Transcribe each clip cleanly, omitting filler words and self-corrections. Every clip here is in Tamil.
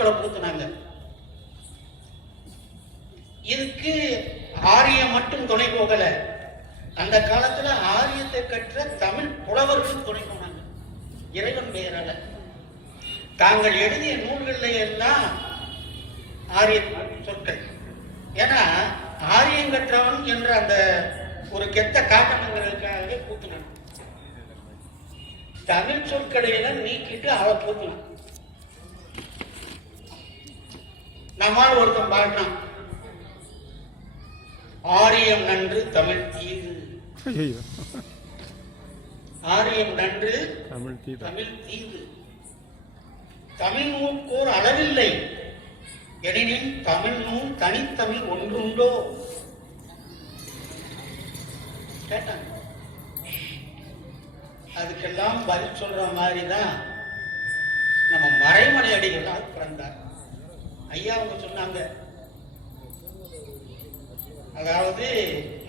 சொற்களை புகுத்தினாங்க. இதுக்கு ஆரியம் மட்டும் துணை போகல. அந்த காலத்துல ஆரியத்தை கற்ற தமிழ் புலவர்களும் துணை போனாங்க. இறைவன் பெயரால தாங்கள் எழுதிய நூல்களில் எல்லாம் ஆரிய சொற்கள். ஏன்னா ஆரியம் கற்றவன் என்ற அந்த ஒரு கெத்த காட்டணுங்கிறதுக்காகவே கூத்தினான். தமிழ் சொற்களையெல்லாம் நீக்கிட்டு அவ கூத்தினான். நம்மால் ஒருத்தன் பாடினான், ஆரியம் நன்று தமிழ் தீது. ஆரியம் நன்று தமிழ் தீது. தமிழ் நூற்கோர் அளவில்லை எனினும் தமிழ் நூல் தனித்தமிழ் ஒன்றுண்டோ கேட்டாங்க. அதுக்கெல்லாம் பதில் சொல்ற மாதிரிதான் நம்ம மறைமலை அடிகளால் பிறந்தார். ஐயா அவங்க சொன்னாங்க, அதாவது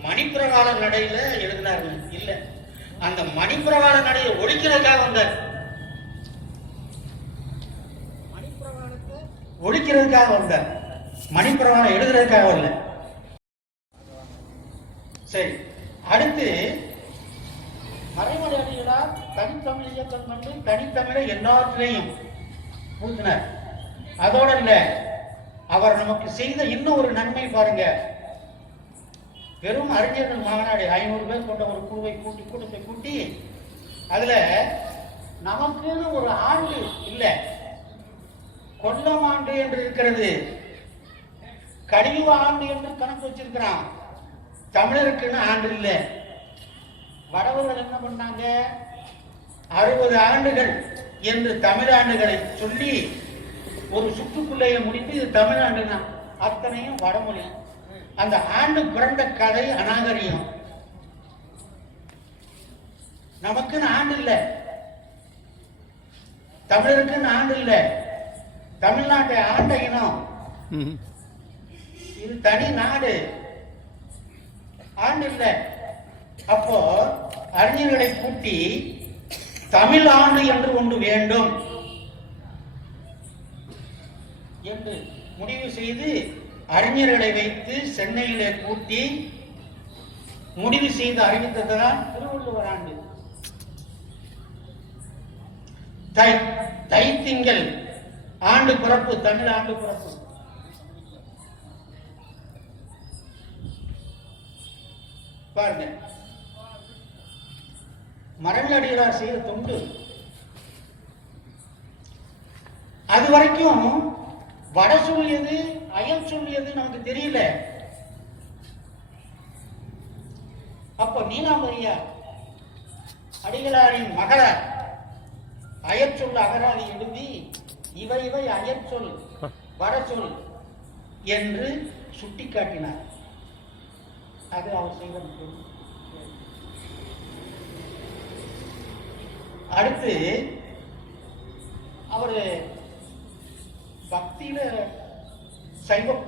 மணிப்பிரவாள நடையில எழுதினார்கள். இல்ல, அந்த மணிப்பிரவாள நடையை ஒழிக்கிறதுக்காக வந்தார். மணிப்பிரவாளத்தை ஒழிக்கிறதுக்காக வந்தார், மணிப்பிரவாளம் எழுதுறதுக்காக வரல. சரி, அடுத்து மறைமலை அடிகளார் தனித்தமிழ் இயக்கம் கொண்டு தனித்தமிழை எல்லாத்திலையும் ஊற்றினார். அதோட இல்ல, அவர் நமக்கு செய்த இன்னும் ஒரு நன்மை பாருங்க. வெறும் அறிஞர்கள் மாநாடு 500 பேர் கொண்ட ஒரு குழுவை கூட்டத்தை கூட்டி அதுல நமக்குன்னு ஒரு ஆண்டு இல்ல, கொல்லம் ஆண்டு என்று இருக்கிறது, கடிவ ஆண்டு என்று கணக்கு வச்சிருக்கிறான். தமிழருக்குன்னு ஆண்டு இல்லை. வடவர்கள் என்ன பண்ணாங்க, 60 ஆண்டுகள் என்று தமிழாண்டுகளை சொல்லி ஒரு சுற்றுக்குள்ளைய முடித்து இது தமிழாண்டு தான், அத்தனையும் வடமொழி. அந்த ஆண்டு பிறந்த கதை அநாகரியம். நமக்குன்னு ஆண்டு இல்லை, தமிழருக்குன்னு ஆண்டு இல்லை. தமிழ்நாட்டை ஆண்ட இனம் இது, தனி நாடு, ஆண்டு இல்லை. அப்போ அறிஞர்களை கூட்டி தமிழ் ஆண்டு என்று ஒன்று வேண்டும் என்று முடிவு செய்து அறிஞர்களை வைத்து சென்னையிலே கூட்டி முடிவு செய்து அறிவித்ததுதான் திருவள்ளுவர் ஆண்டு. தைத்திங்கள் ஆண்டு பிறப்பு, தமிழ் ஆண்டு பிறப்பு. பாருங்க, மறைமலை அடிகளார் செய்த தொண்டு. அது வரைக்கும் வட சொல்லியது அயல் சொல்லியது நமக்கு தெரியல. அப்ப நீலாம்பரியா அடிகளாரின் மகளார் அயற்சொல் அகராதி எழுதி இவை அயற்சொல் வட சொல் என்று சுட்டிக்காட்டினார். அது அவர் செய்த. அடுத்து அவரு பக்தியில சைவம்.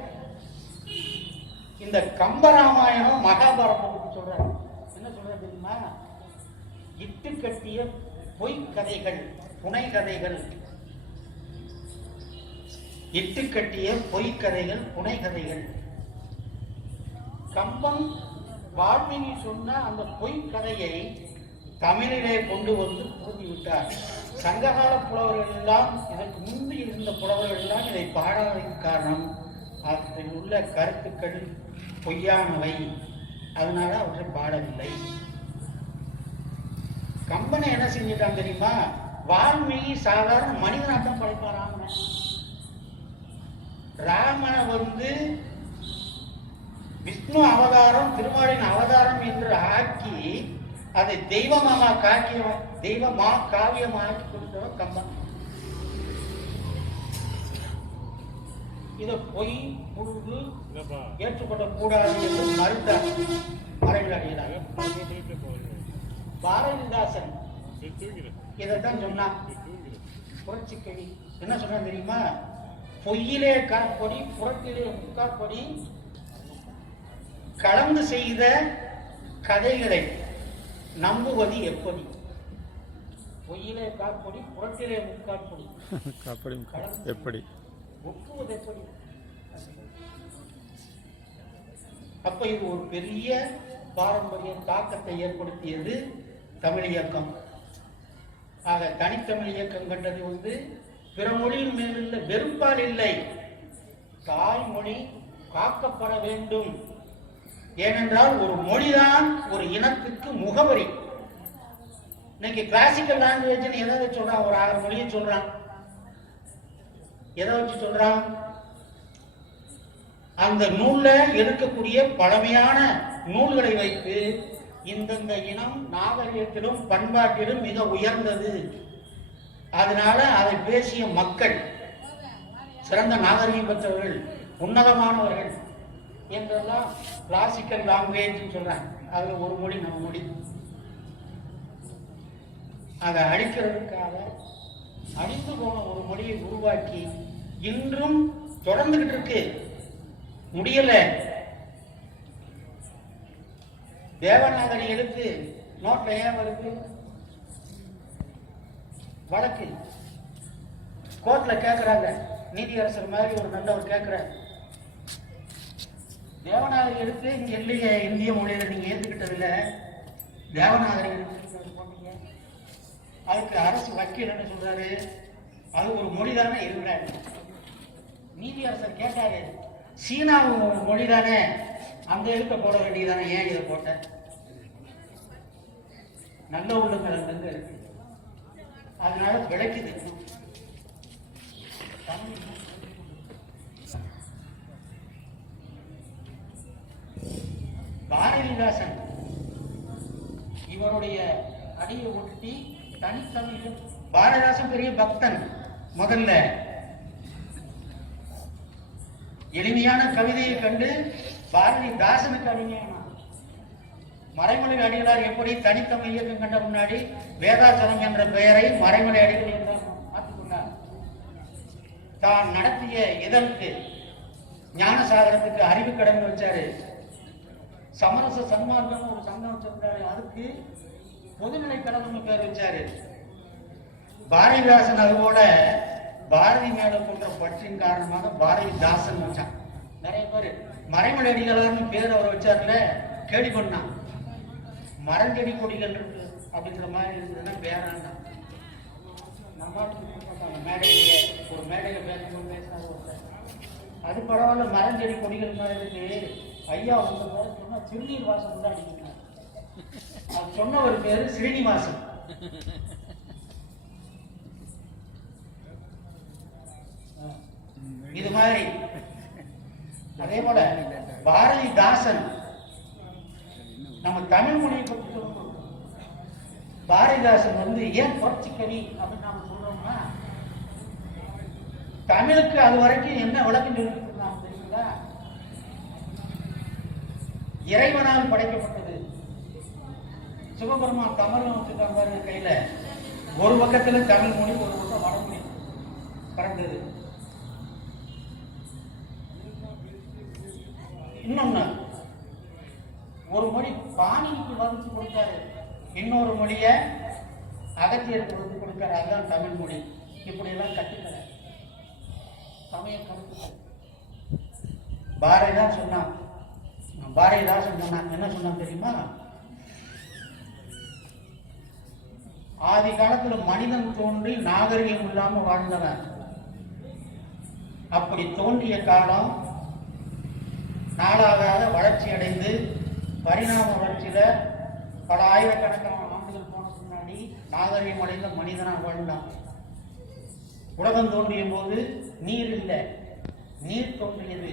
இந்த கம்பராமாயணம் மகாபாரதத்துக்கு சொல்றாரு. என்ன சொல்ற தெரியுமா, இட்டு கட்டிய பொய் கதைகள், புனை கதைகள், இட்டு கட்டிய பொய் கதைகள், புனை கதைகள். கம்பன் வால்மீகி சொன்ன அந்த பொய் கதையை தமிழிலே கொண்டு வந்து புரிந்துவிட்டார். சங்ககால புலவர்கள் எல்லாம், இதற்கு முன்பு இருந்த புலவர்கள் எல்லாம் இதை பாடாததற்கு காரணம் அதில் உள்ள கருத்துக்கள் பொய்யானவை, அதனால அவற்றை பாடவில்லை. கம்பனை என்ன செஞ்சுட்டான் தெரியுமா, வால்மீகி சாதாரண மனிதனாட்டம் படைப்பான். ராமனை வந்து விஷ்ணு அவதாரம், திருமாலின் அவதாரம் என்று ஆக்கி அதை தெய்வமா காவியமாக்கி கொடுத்தவன் கம்பன். இதை பொய் புழுது ஏற்றுக்கொள்ளக்கூடாது என்று மறுத்தார் மறைமலை அடிகளார். பாரதிதாசன் இதைத்தான் சொன்னான். புரட்சி கவி என்ன சொன்ன தெரியுமா, பொய்யிலே காற்பொடி புறத்திலே முக்காற்பொடி கலந்து செய்த கதைகளை நம்புவது எப்படி? பொய்யிலே காற்பொடி புறத்திலே முக்காற்பொடி எப்படி? ஒப்புவது எப்படி? அப்ப இது ஒரு பெரிய பாரம்பரிய தாக்கத்தை ஏற்படுத்தியது தமிழ் இயக்கம். ஆக தனித்தமிழ் இயக்கம் கண்டது பிற மொழியின் மேலுள்ள வெறுப்பால் இல்லை, தாய்மொழி காக்கப்பட வேண்டும். ஏனென்றால் ஒரு மொழிதான் ஒரு இனத்துக்கு முகவரி. இன்னைக்கு கிளாசிக்கல் லாங்குவேஜ் எதை வச்சு சொல்றான்? ஒரு 6 மொழியை சொல்றான். எதை வச்சு சொல்றான்? அந்த நூல்ல இருக்கக்கூடிய பழமையான நூல்களை வைத்து இந்தந்த இனம் நாகரிகத்திலும் பண்பாட்டிலும் மிக உயர்ந்தது, அதனால அதை பேசிய மக்கள் சிறந்த நாகரிகம் பெற்றவர்கள், உன்னதமானவர்கள் என்றெல்லாம் கிளாசிக்கல் லாங்குவேஜ் சொல்றாங்க. அதுல ஒரு மொழி நம்ம மொழி. அதை அழிக்கிறதுக்காக அழிந்து போன ஒரு மொழியை உருவாக்கி இன்றும் தொடர்ந்துகிட்டு இருக்கு. முடியல. தேவநாகரி எழுத்து நோட்ல ஏன் வருது? வழக்கு கோர்ட்ல கேட்கிறாங்க, நீதியரசர் மாதிரி ஒரு நல்லவர் கேட்கிற, தேவநாகரி எழுத்து இங்க இல்லையே, இந்திய மொழியில நீங்க ஏத்துக்கிட்டது இல்ல, தேவநாகரி எழுத்து போட்டீங்க. அதுக்கு அரசு வக்கீல் என்ன சொல்றாரு? அது ஒரு மொழிதானே இருக்கிறாரு. நீதியரசர் கேட்டாரு, சீனா மொழிதானே, அந்த எழுத்த போட வேண்டியதானே, ஏன் இதை போட்ட? நல்ல உள்ளங்கள் அங்க இருக்கு, அதனால விளக்குது. பாரதிதாசன் இவருடைய அடியை ஒட்டி தனித்தமிழ். பாரதிதாசன் பெரிய பக்தன். முதல்ல எளிமையான கவிதையை கண்டு பாரதிதாசனுக்கு அடிமையான மறைமலை அடிகளார் எப்படி தனித்தமிழ் இயக்கம் கண்ட முன்னாடி வேதாச்சலம் என்ற பெயரை மறைமலை அடிகள் என்று மாற்றிக்கொண்டார். தான் நடத்திய இதழுக்கு ஞானசாகரத்துக்கு அறிவு கடன் வச்சாரு. சமரச சன்மார்க்கம் ஒரு சங்கம் வச்சிருந்தாரு, அதுக்கு பொதுநிலை கழகம் பேர் வச்சாரு. பாரதிதாசன் அதுபோல பாரதி மேல கொண்ட பற்றின் காரணமாக பாரதிதாசன் வச்சான். நிறைய பேர் மறைமலை அடிகளார்னு பேர் அவர் வச்சார்ல, கேள்வி பண்ணான். மரஞ்செடி கொடிகள் இருக்கு அப்படிங்கிற மாதிரி இருந்ததுன்னா பேராண்டா. நம்ம மேடையில ஒரு மேடையில பேசணும் பேசினாரு ஒருத்தர், அது பரவாயில்ல, மரஞ்செடி கொடிகள் மாதிரி இருக்கு, ஐயா உங்க பேர் சொன்னா திருநீர் வாசம் தான் அடிக்கிறார். அது சொன்னவர் பேரு ஸ்ரீனிவாசன். இது மாதிரி அதே போல பாரதிதாசன் நம்ம தமிழ் மொழியை பற்றி சொல்லணும். பாரதிதாசன் ஏன் புரட்சி கவி அப்படின்னு நாம சொல்றோம்னா, தமிழுக்கு அது வரைக்கும் என்ன விளக்கம் சொல்லிட்டு இருந்தாங்க தெரியுங்களா? இறைவனால் படைக்கப்பட்டது. சிவபெருமான் கமலம் வச்சுட்டாங்க பாருங்க கையில, ஒரு பக்கத்துல தமிழ் மொழி, ஒரு பக்கம் வடமொழி பிறந்தது. இன்னொன்னு, ஒரு மொழி பாணிக்கு வகுத்து கொடுத்தாரு, இன்னொரு மொழிய அகத்தியருக்கு வகுத்து கொடுத்தாரு, அதுதான் தமிழ் மொழி. இப்படி எல்லாம் கட்டுக்கல சமய கருத்துக்கள். பாரதிதாசன் சொன்னான், என்ன சொன்னான் தெரியுமா? ஆதி காலத்துல மனிதன் தோன்றி நாகரிகம் இல்லாம வாழ்ந்தவன். அப்படி தோன்றிய காலம் நாளாக வளர்ச்சி அடைந்து பரிணாம வளர்ச்சியில பல ஆயிரக்கணக்கான ஆண்டுகள் போன முன்னாடி நாகரிகம் அடைந்த மனிதனாக வாழ்ந்தான். உலகம் தோன்றிய போது நீர் இல்லை, நீர் தோன்றியது,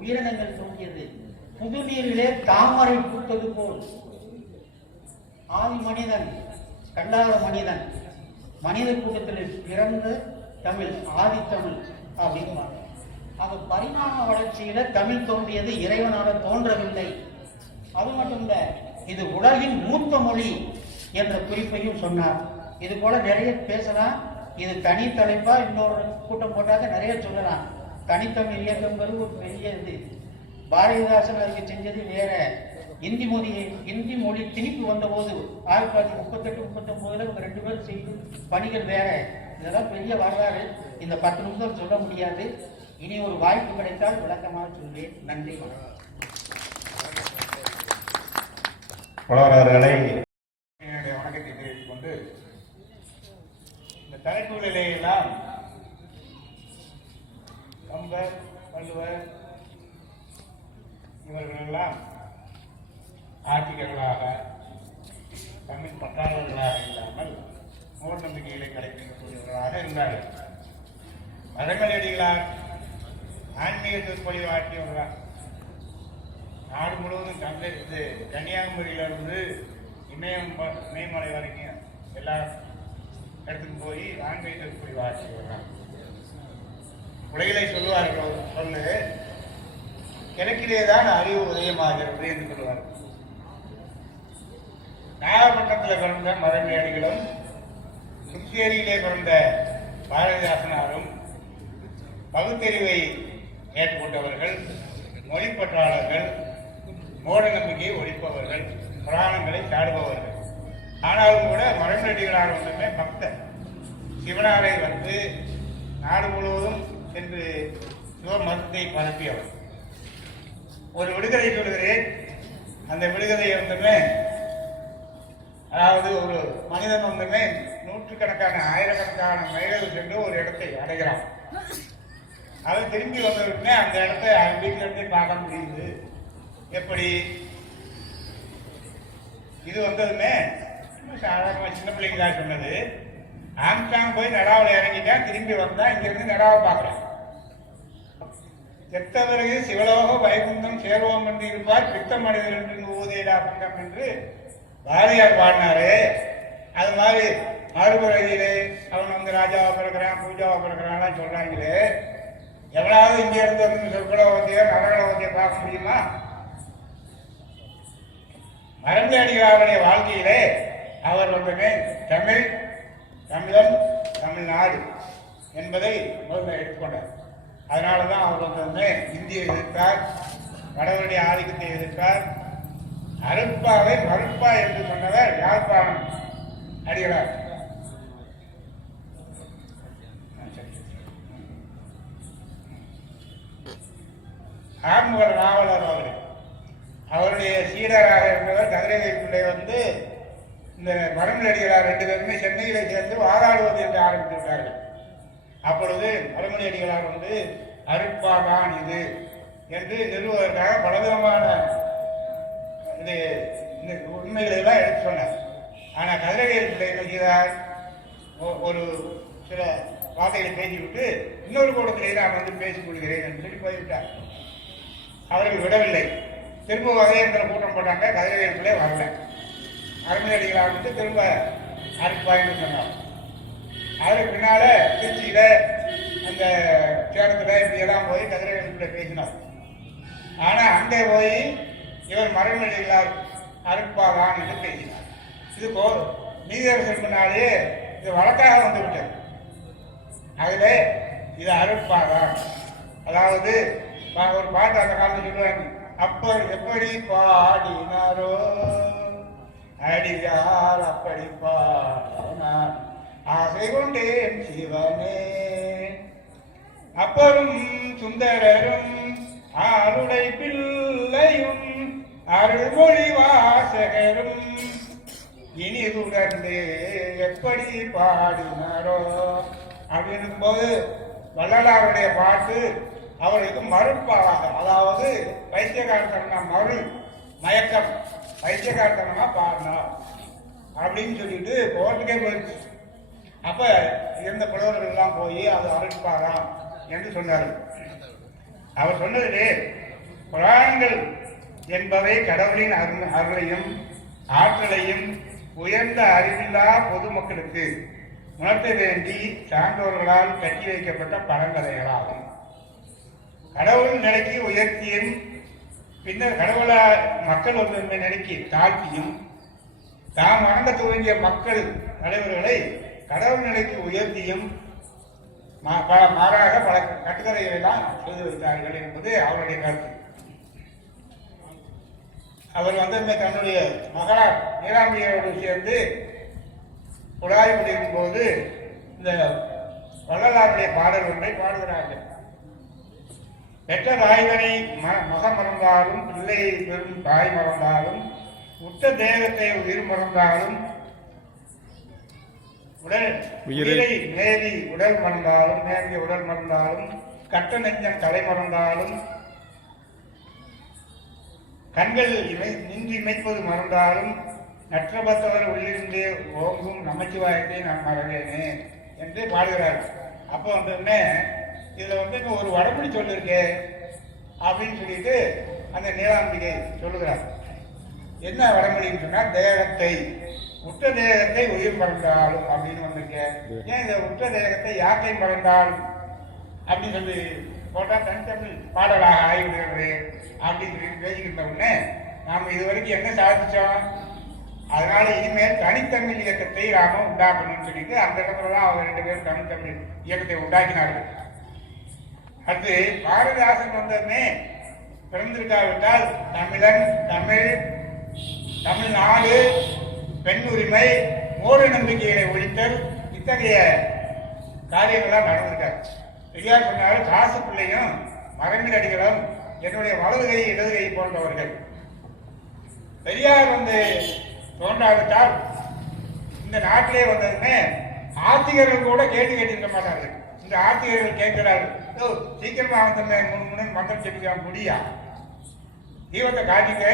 உயிரினங்கள் தோன்றியது. புது நீரிலே தாமரை பூத்தது போல் ஆதி மனிதன், கல்லாத மனிதன், மனித கூட்டத்தில் பிறந்த தமிழ் ஆதி தமிழ் அப்படின்னு. அது பரிணாம வளர்ச்சியில தமிழ் தோன்றியது, இறைவனால தோன்றவில்லை. அது மட்டும் இல்ல, இது உலகின் மூத்த மொழி என்ற குறிப்பையும் சொன்னார். இது போல நிறைய பேசலாம். இது தனி தலைப்பா இன்னொரு கூட்டம் போட்டாக நிறைய சொல்லலாம். தனித்தமிழ் இயக்கங்கிறது ஒரு பெரிய இது. பாரதிதாசன் அதுக்கு செஞ்சது வேற. இந்தி மொழி திணிப்பு வந்த போது 1938-39 இவங்க 2 பேரும் செய்து பணிகள் வேற. இதெல்லாம் பெரிய வரலாறு, இந்த 10 நிமிஷம் சொல்ல முடியாது. இனி ஒரு வாய்ப்பு கிடைத்தால் விளக்கமாக சொல்வேன். நன்றி. புலவரவர்களை என்னுடைய வணக்கத்தை தெரிவித்துக் கொண்டு, இந்த தலைப்புகளிலே எல்லாம் கம்பர், வள்ளுவர் இவர்களெல்லாம் ஆட்சிகர்களாக, தமிழ் பற்றாளர்களாக இல்லாமல் மூட நம்பிக்கைகளை கடைபிடிக்கக்கூடியவர்களாக இருந்தார்கள். மரமலையடிகளார் ஆன்மீக சொற்பொழிவு ஆற்றியவர்களாக நாடு முழுவதும் தமிழகத்து கன்னியாகுமரியிலிருந்து இமயமலை வரைக்கும் எல்லா இடத்துக்கும் போய் ஆன்மீக சொற்பொழிவு ஆற்றியவர்களாக. உலகிலே சொல்லுவார்கள் சொல்லு, கிழக்கிலேதான் அறிவு உதயமாகிறது என்று சொல்லுவார்கள். நாகப்பட்டினத்தில் பிறந்த மரமலையடிகளும், புதுச்சேரியிலே பிறந்த பாரதிதாசனாரும் பகுத்தறிவை ஏற்றுக்கொண்டவர்கள், மொழிப்பற்றாளர்கள், மூட நம்பிக்கையை ஒழிப்பவர்கள், புராணங்களை சாடுபவர்கள். ஆனாலும் கூட மரமலையடிகளார் வந்துமே பக்தர். சிவனாரை வந்து நாடு முழுவதும் சென்று சிவ மதத்தை பரப்பியவர். ஒரு விடுகதை சொல்கிறேன். அந்த விடுகதை வந்துமே, அதாவது ஒரு மனிதன் வந்துமே நூற்றுக்கணக்கான ஆயிரக்கணக்கான மைல்கள் சென்று ஒரு இடத்தை அடைகிறான். அவன் திரும்பி வந்தவுடனே அந்த இடத்தை வீட்டில இருந்தே பார்க்க முடியுது. எப்படி இது வந்ததுமே சாதாரண சின்ன பிள்ளைங்களா சொன்னது. ஆம்ஸ்டாங் போய் நடாவில் இறங்கிட்டான், திரும்பி வந்தா இங்க இருந்து நடாவை பார்க்கலாம். செத்தவருக்கு சிவலோக வைகுந்தம் சேருவோம் என்று இருப்பார், பித்த மனிதர் என்று ஊதையிடா பண்டம் என்று பாரதியார் பாடினாரு. அது மாதிரி மறுபுறையிலே அவன் வந்து ராஜாவா பிறக்கிறான், பூஜாவா பிறக்கிறான் சொல்றாங்களே. எவனாவது இங்க இருந்து வந்து சொற்கலவத்தையோ நரகலவத்தையோ பார்க்க முடியுமா? மரமலையடிகளாருடைய வாழ்க்கையிலே அவர் வந்துமே தமிழன், தமிழ்நாடு என்பதை முதல்ல எடுத்துக்கொண்டார். அதனாலதான் அவர் வந்து இந்தியை எதிர்த்தார், கடவுளுடைய ஆதிக்கத்தை எதிர்த்தார். அருட்பாவை மறுப்பா என்று சொன்னவர் யாழ்ப்பாணம் அடிகளார். ஆறுமுகர் நாவலர் அவருடைய சீடராக இருந்தவர் கதிரவேல் பிள்ளை வந்து இந்த மரமலையடிகளார் 2 பேருமே சென்னையில சேர்ந்து வாதாடுவது என்று ஆரம்பித்திருக்கார்கள். அப்பொழுது மரமலையடிகளார் வந்து அருட்பாதான் இது என்று நிறுவுவதற்காக பலவிதமான இது உண்மைகளை எல்லாம் எடுத்து சொன்னார். ஆனா கதிரவேல் பிள்ளை என்ன செய்தார்? ஒரு சில வார்த்தைகளை பேசிவிட்டு இன்னொரு கூடத்திலே நான் வந்து பேசிக் கொள்கிறேன் என்று சொல்லி போய்விட்டார். அவர்கள் விடவில்லை. திரும்ப வகையந்திர கூட்டம் போட்டாங்க. கதிரவேல் பிள்ளை வரல. மரமலையடிகளார் வந்து திரும்ப அருட்பாய்னு சொன்னார். அதற்கு பின்னால திருச்சியில அந்த சேலத்துல இப்படியெல்லாம் போய் கதிரவேல் பிள்ளை பேசினார். ஆனா அங்கே போய் இவர் மரமலையடிகளார் அருட்பாதான் என்று பேசினார். இது நீதியரசர் முன்னாலே இது வழக்காக வந்துவிட்டது. அதுல இது அருட்பாதான், அதாவது ஒரு பாட்டு அந்த காலத்தில் சொல்லுவாங்க, அப்பர் எப்படி பாடினாரோ அடியார் அப்படி பாடினார் ஆசை கொண்டேன் சிவனே. அப்பரும் சுந்தரரும் ஆருடை பிள்ளையும் அருள்மொழி வாசகரும் இனி தொடர்ந்து எப்படி பாடினாரோ அப்படின் போது வள்ளலாருடைய பாட்டு அவருக்கு மறுப்பாக, அதாவது பைத்தியகாரத்தனமா மறு மயக்கம் பைத்தியகாரத்தனமா பாடினார் அப்படின்னு சொல்லிட்டு கோர்ட்டுக்கே போயிடுச்சு. அப்ப இருந்த புலவர்கள் எல்லாம் போய் அது அருட்பாராம் என்று சொன்னார்கள். அவர் சொன்னதிலே புராணங்கள் என்பவை கடவுளின் அருளையும் ஆற்றலையும் உயர்ந்த அறிவில்லா பொதுமக்களுக்கு உணர்த்த வேண்டி சான்றோர்களால் கட்டி வைக்கப்பட்ட பழங்கதைகளாகும். கடவுள் நிலைக்கு உயர்த்தியும் பின்னர் கடவுளா மக்கள் ஒன்றுமை நிலைக்கு தாழ்த்தியும் தாம் வணங்க துவங்கிய மக்கள் தலைவர்களை கடவுள் நிலைக்கு உயர்த்தியும் மாறாக பல கட்டுக்கதைகளை எல்லாம் செய்து வைத்தார்கள் என்பது அவருடைய கருத்து. அவர் வந்து தன்னுடைய மகளார் நீலாம்பியோடு சேர்ந்து குழாய் முடியும் போது இந்த வள்ளலாருடைய பாடல் ஒன்றை பாடுகிறார்கள். பெற்ற தாய்தனை மக மறந்தாலும், பிள்ளையை பெறும் தாய் மறந்தாலும், உற்ற தேகத்தை உயிர் மறந்தாலும், உயிரை மேவி உடல் மறந்தாலும், மேவிய உடல் மறந்தாலும், கட்ட நெஞ்சம் தலை மறந்தாலும், கண்கள் நின்று இமைப்பது மறந்தாலும், நற்றபத்தவர் உள்ளிருந்தே ஓங்கும் நமச்சிவாயத்தை நான் மறவேனே என்று பாடுகிறார். அப்போ வந்து இதுல ஒரு வடமொழி சொல்லிருக்கு அப்படின்னு சொல்லிட்டு அந்த நீலாம்பிகை சொல்லுகிறார். என்ன வடமொழின்னு சொன்னா, தேகத்தை உற்ற தேகத்தை உயிர் மறந்தாலும் அப்படின்னு வந்திருக்கேன். ஏன் இந்த உற்ற தேகத்தை யாக்கை மறந்தாலும் அப்படின்னு சொல்லி போட்டா தனித்தமிழ் பாடலாக ஆகிவிடுகிறது அப்படின்னு சொல்லி பேசிக்கிட்ட உடனே நாம இதுவரைக்கும் என்ன சாதிச்சோம்? அதனால இனிமேல் தனித்தமிழ் இயக்கத்தை நாம உண்டாக்கணும்னு சொல்லிட்டு அந்த இடத்துலதான் அவங்க 2 பேரும் தனித்தமிழ் இயக்கத்தை உண்டாக்கினார்கள். அடுத்து பாரதிதாசன் வந்ததுமே பிறந்திருக்காவிட்டால் தமிழன், தமிழ், தமிழ்நாடு, பெண் உரிமை, மூட நம்பிக்கைகளை ஒழித்தல், இத்தகைய காரியங்கள்லாம் நடந்திருக்காரு. பெரியார் சொன்னாரு, காசு பிள்ளையும் மரமிலடிகளும் என்னுடைய வலது கை இடது கை போன்றவர்கள். பெரியார் தோன்றாவிட்டால் இந்த நாட்டிலே வந்ததுமே ஆத்திகர்கள் கூட கேட்டு கேட்டிருக்க மாட்டார்கள். இந்த ஆத்திகர்கள் கேட்கிறார்கள், சீக்கிரமா வந்தமே 3 மந்திரம் செபிக்க முடியா, தீபத்தை காட்டிக்க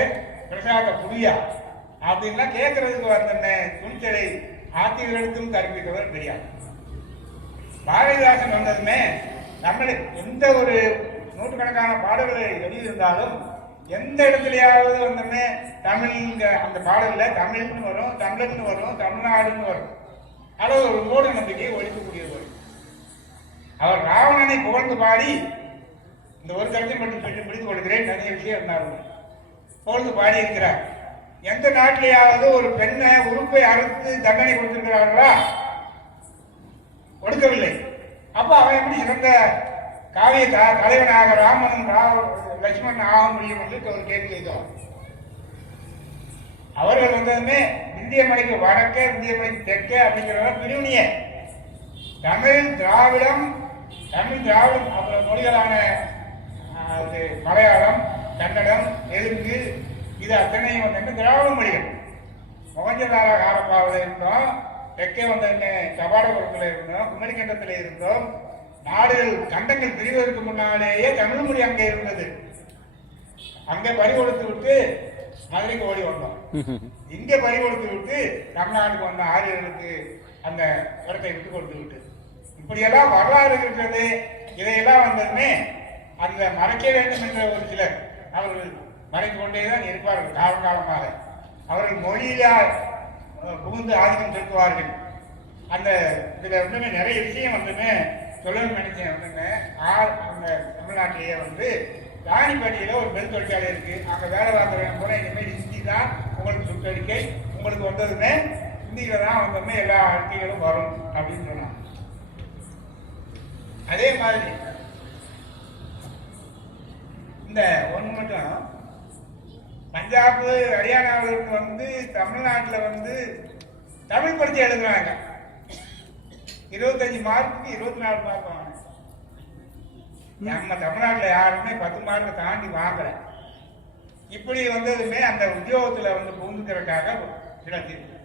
பிரசாத புரியா அப்படின்லாம் கேட்கறதுக்கு வந்த துணிச்சலை ஆத்திகர்களுக்கும் கற்பித்தவர் பெரியார். பாரதிதாசன் வந்ததுமே நம்மளுக்கு எந்த ஒரு நூற்றுக்கணக்கான பாடல்களை எழுதியிருந்தாலும் எந்த இடத்துலயாவது வந்தோமே தமிழ் அந்த பாடல்ல தமிழ்னு வரும், தமிழன்னு வரும், தமிழ்நாடுன்னு வரும். அது ஒரு மூட நம்பிக்கையை ஒழிக்கக்கூடியவர். அவர் ராவணனை புகழ்ந்து பாடி, இந்த ஒரு கருத்தை மட்டும் சொல்லி முடித்து கொடுக்கிறேன், நிறைய விஷயம் இருந்தாலும் புகழ்ந்து பாடி இருக்கிறார். எந்த நாட்டிலேயாவது ஒரு பெண்ணை உறுப்பை அறுத்து தண்டனை கொடுத்திருக்கிறார்களா? கொடுக்கவில்லை. அப்ப அவன் எப்படி சிறந்த காவிய தலைவனாக ராமனும் லட்சுமணன் ஆக முடியும் என்று ஒரு கேள்வி கேட்கிறார். அவர்கள் வந்ததுமே இந்திய மலைக்கு வடக்கே, இந்திய மலைக்கு தெற்கே அப்படிங்கிற பிரிவினைய தமிழ் திராவிடம் அப்புறம் மொழிகளான மலையாளம், கன்னடம், தெலுங்கு, இது அத்தனையும் திராவிட மொழிகள். மொகஞ்சதார ஹாரப்பாவில் இருந்தோம், தெற்கே கபாடபுரத்தில் இருந்தோம், குமரிக்கண்டத்தில் இருந்தோம். நாடுகள் கண்டங்கள் பிரிவதற்கு முன்னாலேயே தமிழ் மொழி அங்கே இருந்தது. அங்கே பறி கொடுத்து விட்டு மதுரைக்கு ஓடி வந்தோம். இங்க பறி கொடுத்து விட்டு தமிழ்நாட்டுக்கு வந்த ஆரியர்களுக்கு அந்த இடத்தை விட்டு கொடுத்து விட்டு, இப்படியெல்லாம் வரலாறு இருக்கிறது. இதையெல்லாம் வந்ததுமே அந்த மறைக்க வேண்டும் என்ற ஒரு சிலர் அவர்கள் மறைத்து கொண்டேதான் இருப்பார்கள். காலகாலமாக அவர்கள் மொழியால் புகுந்து ஆதிக்கம் செலுத்துவார்கள். அந்த இதுல நிறைய விஷயம் சொல்லணும்னு நினைச்சேன். அந்த தமிழ்நாட்டிலேயே ராணிப்பேட்டையில ஒரு பெண் தொழிற்சாலை இருக்கு. அங்க வேலை பார்க்குறவங்க கூட இனிமேல் ஹிந்தி தான் உங்களுக்கு சுற்றறிக்கை, உங்களுக்கு வந்ததுமே ஹிந்தியில தான் எல்லா அறிக்கைகளும் வரும் அப்படின்னு சொன்னாங்க. அதே மாதிரி இந்த ஒன்று மட்டும் பஞ்சாப், ஹரியானாவிற்கு தமிழ்நாட்டில் தமிழ் படிச்சு எழுதுறாங்க. 25 மார்க்குக்கு 24 மார்க் வாங்க. நம்ம தமிழ்நாட்டில் யாருமே 10 மார்க்கை தாண்டி வாங்கல. இப்படி வந்ததுமே அந்த உத்தியோகத்துல புகுந்துக்கிறதுக்காக சில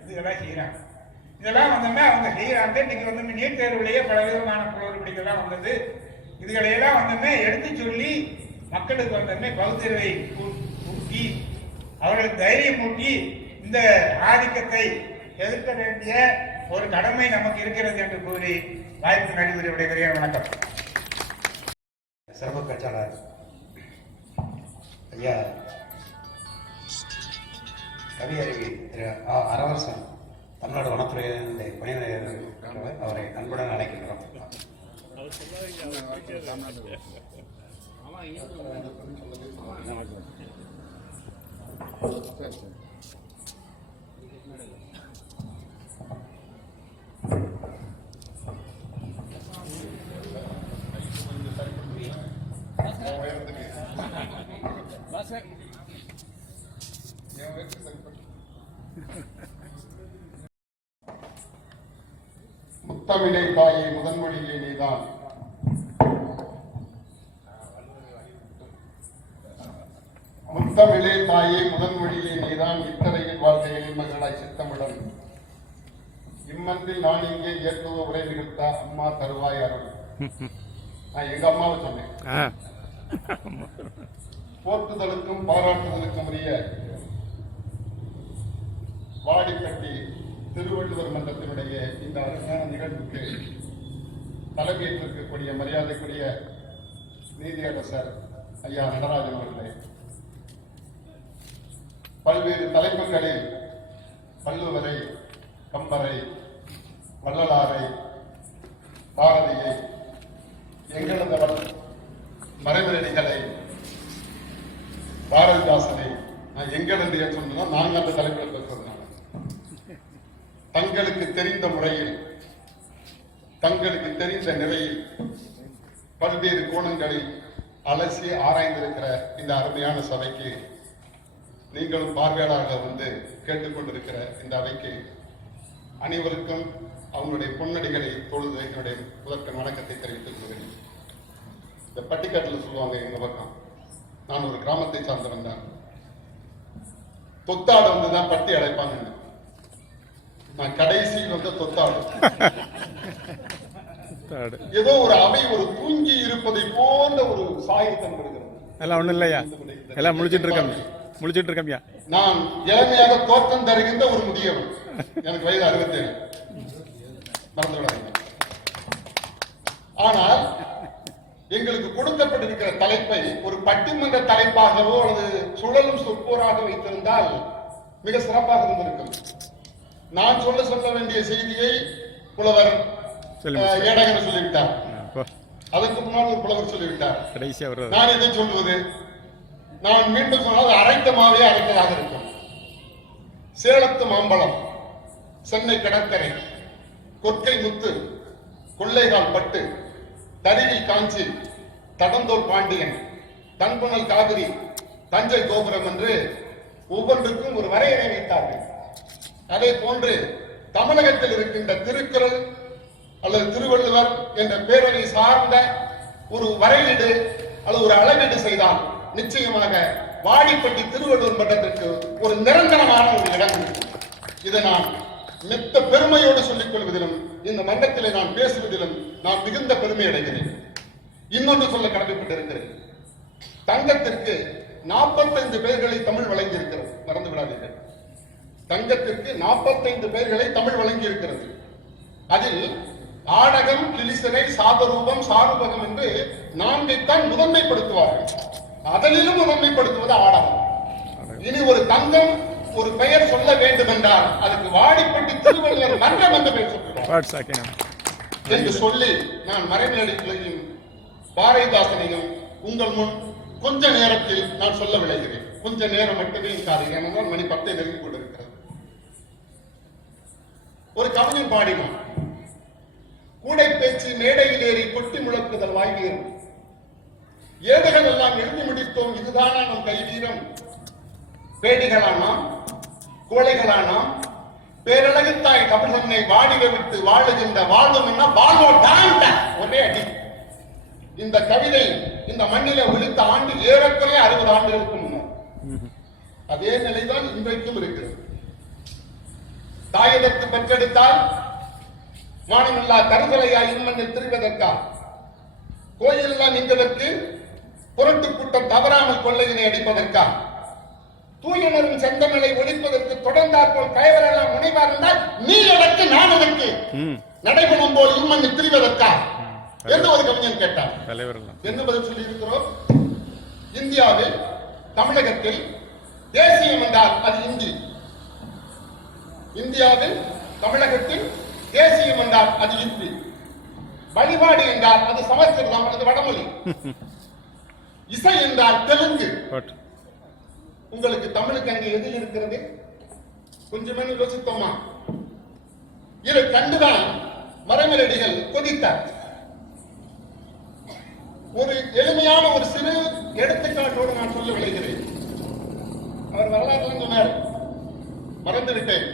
இதெல்லாம் செய்யறாங்க. இதெல்லாம் அவங்க செய்யறாங்க. இன்னைக்கு நீட் தேர்வுலேயே பல விதமான குளறுபடிகள்லாம் வந்தது. இதுகளையெல்லாம் எடுத்து சொல்லி மக்களுக்கு பகுத்தறிவை ஊட்டி அவர்களுக்கு தைரியம் ஊட்டி இந்த ஆதிக்கத்தை எதிர்க்க வேண்டிய ஒரு கடமை நமக்கு இருக்கிறது என்று கூறி வாய்ப்பு நடைபெற விடைபெறுகிறேன். வணக்கம். சிறப்பு பேச்சாளர் ஐயா கவியறிவி திரு அரவரசன் தமிழ்நாடு வனத்துறையினுடைய பணியாளர் அவரை அன்புடன் அழைக்கின்றோம். முத்தமிழை தாயே முதன்மொழியே நீதான். முத்தமிழே தாயே முதன்மொழியே நீதான் இத்தரையில் வாழ்க்கையில் மகளாய் சித்தமிழன் இம்மன்றில் நான் இங்கே இயக்குவ உரை நிகழ்த்தா அம்மா தருவாய் அருள். நான் எங்க அம்மாவை சொன்னேன். போற்றுதலுக்கும் பாராட்டுதலுக்கும் உரிய வாடிப்பட்டி திருவள்ளுவர் மன்றத்தினுடைய இந்த அருமையான நிகழ்வுக்கு தலைமையேற்றிருக்கக்கூடிய மரியாதைக்குரிய நீதியரசர் ஐயா நடராஜன் அவர்களே, பல்வேறு தலைப்புகளில் வள்ளுவரை, கம்பரை, வள்ளலாரை, பாரதியை, எங்களது மறைமலடிகளை, பாரதிதாசனை நான் எங்கள் என்று சொன்னா நாங்கள் அந்த தலைப்பில் பேசுறதுனால தங்களுக்கு தெரிந்த முறையில் தங்களுக்கு தெரிந்த நிலையில் பல்வேறு கோணங்களில் அலசி ஆராய்ந்திருக்கிற இந்த அருமையான சபைக்கு, நீங்களும் பார்வையாளர்கள் வந்து கேட்டுக்கொண்டிருக்கிற இந்த அவைக்கு அனைவருக்கும் அவங்களுடைய பொன்னடிகளை தொழுது என்னுடைய முதற்கண் வணக்கத்தை தெரிவித்துக் கொள்கிறேன். இந்த பட்டிக்காட்டில் சொல்லுவாங்க எங்க பக்கம், நான் ஒரு கிராமத்தை சார்ந்தவன் தான், தொத்தாடு வந்துதான் பட்டி அடைப்பாங்க. நான் கடைசியில் வந்து தொத்தாடு ஏதோ ஒரு அவை ஒரு தூங்கி இருப்பதை போன்ற ஒரு சாயத்தம் பெறுகிறது. எல்லாம் ஒண்ணு இல்லையா, எல்லாம் முழிச்சிட்டு இருக்கா. நான் இளமையாக தோற்றம் தருகின்ற ஒரு முதியவன். எனக்கு வயது 67. மறந்துவிடாதீங்க. ஆனால் எங்களுக்கு கொடுக்கப்பட்டிருக்கிற தலைப்பை ஒரு பட்டிமன்ற தலைப்பாகவோ அல்லது சுழலும் சொற்போராக வைத்திருந்தால் மிக சிறப்பாக இருந்திருக்கும். நான் சொல்ல வேண்டிய செய்தியை புலவர் ஏடகர் சொல்லிவிட்டார், அதற்கு முன்னால் ஒரு புலவர் சொல்லிவிட்டார். நான் இதை சொல்வது, நான் மீண்டும் சொன்னால் அரைத்தமாவே அரைத்ததாக இருக்கும். சேலத்து மாம்பழம், சென்னை கடற்கரை, கொற்கை முத்து, கொள்ளைகால் பட்டு, தடியில் காஞ்சி, தடந்தோல் பாண்டியன், தன்புணல் காவிரி, தஞ்சை கோபுரம் என்று ஒவ்வொன்றுக்கும் ஒரு வரையறை வைத்தார்கள். அதே போன்று தமிழகத்தில் இருக்கின்ற திருக்குறள் அல்லது திருவள்ளுவர் என்ற பேரவை சார்ந்த ஒரு வரையீடு அல்லது ஒரு அளவீடு செய்தால் நிச்சயமாக வாடிப்பட்டி திருவள்ளுவர் மன்றத்திற்கு ஒரு நிரந்தரமான ஒரு இடம். இதை நான் மிக்க பெருமையோடு சொல்லிக் கொள்வதிலும் இந்த மன்றத்திலே நான் பேசுவதிலும் நான் மிகுந்த பெருமை அடைகிறேன். இன்னொன்று சொல்ல கடமைப்பட்டிருக்கிறேன். தங்கத்திற்கு 45 பேர்களை தமிழ் வழங்கி இருக்கிறது, மறந்து விடாதீர்கள். தங்கத்திற்கு 45 பேர்களை தமிழ் வழங்கி இருக்கிறது. அதில் ஆடகம், கிளிசனை, சாதரூபம், சாருபகம் என்று 4ஐத்தான் முதன்மைப்படுத்துவார்கள். அதிலும் முதன்மைப்படுத்துவது ஆடகம். இனி ஒரு தங்கம் ஒரு பெயர் சொல்ல வேண்டும் என்றால் அதுக்கு வாடிப்பட்டி திருவள்ளுவர் மன்றம் என்று பெயர் சொல்கிறார் என்று சொல்லி நான் மறைமலடிகளையும் பாரதிதாசனையும் உங்கள் முன் கொஞ்ச நேரத்தில் நான் சொல்ல விளைகிறேன். கொஞ்ச நேரம் மட்டுமே இருக்காது, ஏனென்றால் மணி 10 நெருங்கி கொண்டிருக்கிறது. ஒரு கவிஞன் பாடினான், கூடை பேச்சு மேடையில் ஏறி கொட்டி முழக்குதல் வாய்வீரம், ஏடுகள் எல்லாம் எழுதி முடித்தோம் இதுதானா நம் கைவீரம், பேடிகளானாம் கோழைகளானாம் பேரழகுத்தாய் தமிழ் தன்னை வாடிக விட்டு வாழுகின்ற வாழ்வும் என்ன வாழ்வோ தான் ஒரே அடி. இந்த கவிதை இந்த மண்ணில ஒழித்த ஆண்டு ஏறக்குறைய 60 ஆண்டுகளுக்கு முன்னர். அதே நிலைதான் இன்றைக்கும் இருக்கிறது. தாயகத்து பெற்றெடுத்தால் மானமில்லா கருதலையா இம்மண்ணில் திருவதற்கா, கோயில் எல்லாம் இந்ததற்கு புரட்டு கூட்டம் தவறாமல் கொள்ளையினை அடிப்பதற்கா, தூயனரும் செந்தமிழை ஒழிப்பதற்கு தொடர்ந்தாற்போல் கயவரெல்லாம் முனைவார் என்றால் நீ எனக்கு நான் எனக்கு நடைபெறும் போல் இம்மண்ணில் திரிவதற்கா என்று ஒரு கவிஞன் கேட்டார். என்ன பதில் சொல்லி இருக்கிறோம்? இந்தியாவில் தமிழகத்தில் தேசியம் என்றால் அது இந்தி, இந்தியாவில் தமிழகத்தில் தேசியம் என்றால் அது இந்தி, வழிபாடு என்றால் அது சமஸ்கிருதம் அல்லது வடமொழி, இசை என்றால் தெலுங்கு. உங்களுக்கு தமிழுக்கு அங்கே எது இருக்கிறது? கொஞ்சமே யோசித்தோமா? இதை கண்டுதான் மறைமலடிகள் கொதித்தார். ஒரு எளிமையான ஒரு சிறு எடுத்துக்காட்டோடு நான் சொல்ல விளைகிறேன். அவர் வரலாறு சொன்னார், மறந்துவிட்டேன்,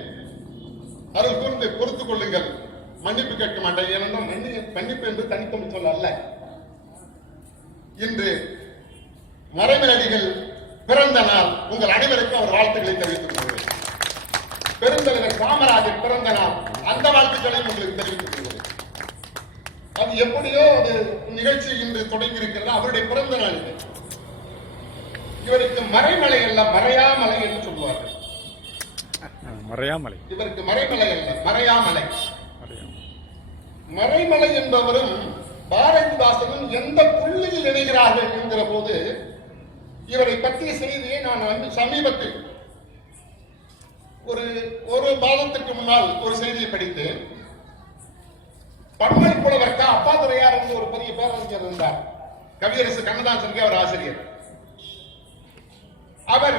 அருள் கூர்ந்து பொறுத்துக் கொள்ளுங்கள், மன்னிப்பு கேட்க மாட்டேன். ஏனென்றால் மன்னிப்பு என்று தனித்தமிழ் சொல்ல அல்ல. இன்று மறைமலடிகள் பிறந்த நாள் உங்கள் அனைவருக்கும் அவர் வாழ்த்துக்களை தெரிவித்துக் கொள்கிறேன். பெருந்தலைவர் காமராஜர் பிறந்த நாள், அந்த வாழ்த்துக்களையும் உங்களுக்கு தெரிவித்துக் கொள்கிறேன். அது எப்படியோ அது நிகழ்ச்சி இன்று தொடங்கி இருக்கிறது. அவருடைய பிறந்த நாள் இது. இவருக்கு மறைமலை அல்ல மறையாமலை என்று சொல்லுவார்கள். மறையாமலை. இவருக்கு மறைமலை அல்ல மறையாமலை. மறைமலை என்பவரும் பாரதிதாசனும் எந்த புள்ளியில் இணைகிறார்கள் என்கிற போது இவரை பற்றிய செய்தியை நான் சமீபத்தில் ஒரு மாதத்திற்கு முன்னால் ஒரு செய்தியை படித்தேன். பன்மல் புலவர் அப்பாதுரையார் என்று ஒரு பெரிய பேரறிஞர் இருந்தார். கவியரசு கண்ணதாசனுக்கு அவர் ஆசிரியர். அவர்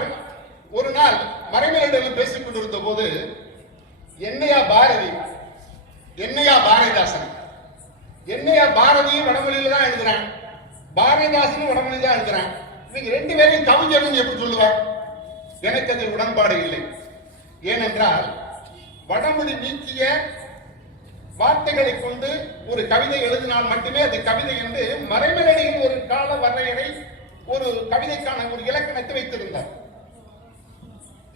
ஒரு நாள் மறைமலையிடம் பேசிக் கொண்டிருந்த போது என்னையா பாரதி, என்னையா பாரதிதாசன், என்னையா பாரதியும் வடமொழியில தான் எழுதுறான், பாரதிதாசனும் வடமொழி தான் எழுதுறான், நீங்க ரெண்டு பேரையும் கவிஞர்கள் எப்படி சொல்லுவார்? எனக்கு அதில் உடன்பாடு இல்லை. ஏனென்றால் வடமொழி நீக்கிய வார்த்தைகளை கொண்டு ஒரு கவிதை எழுதினால் மட்டுமே அது கவிதை என்று மறைமலையில் ஒரு கால வரையறை, ஒரு கவிதைக்கான ஒரு இலக்கணத்தை வைத்திருந்தார்.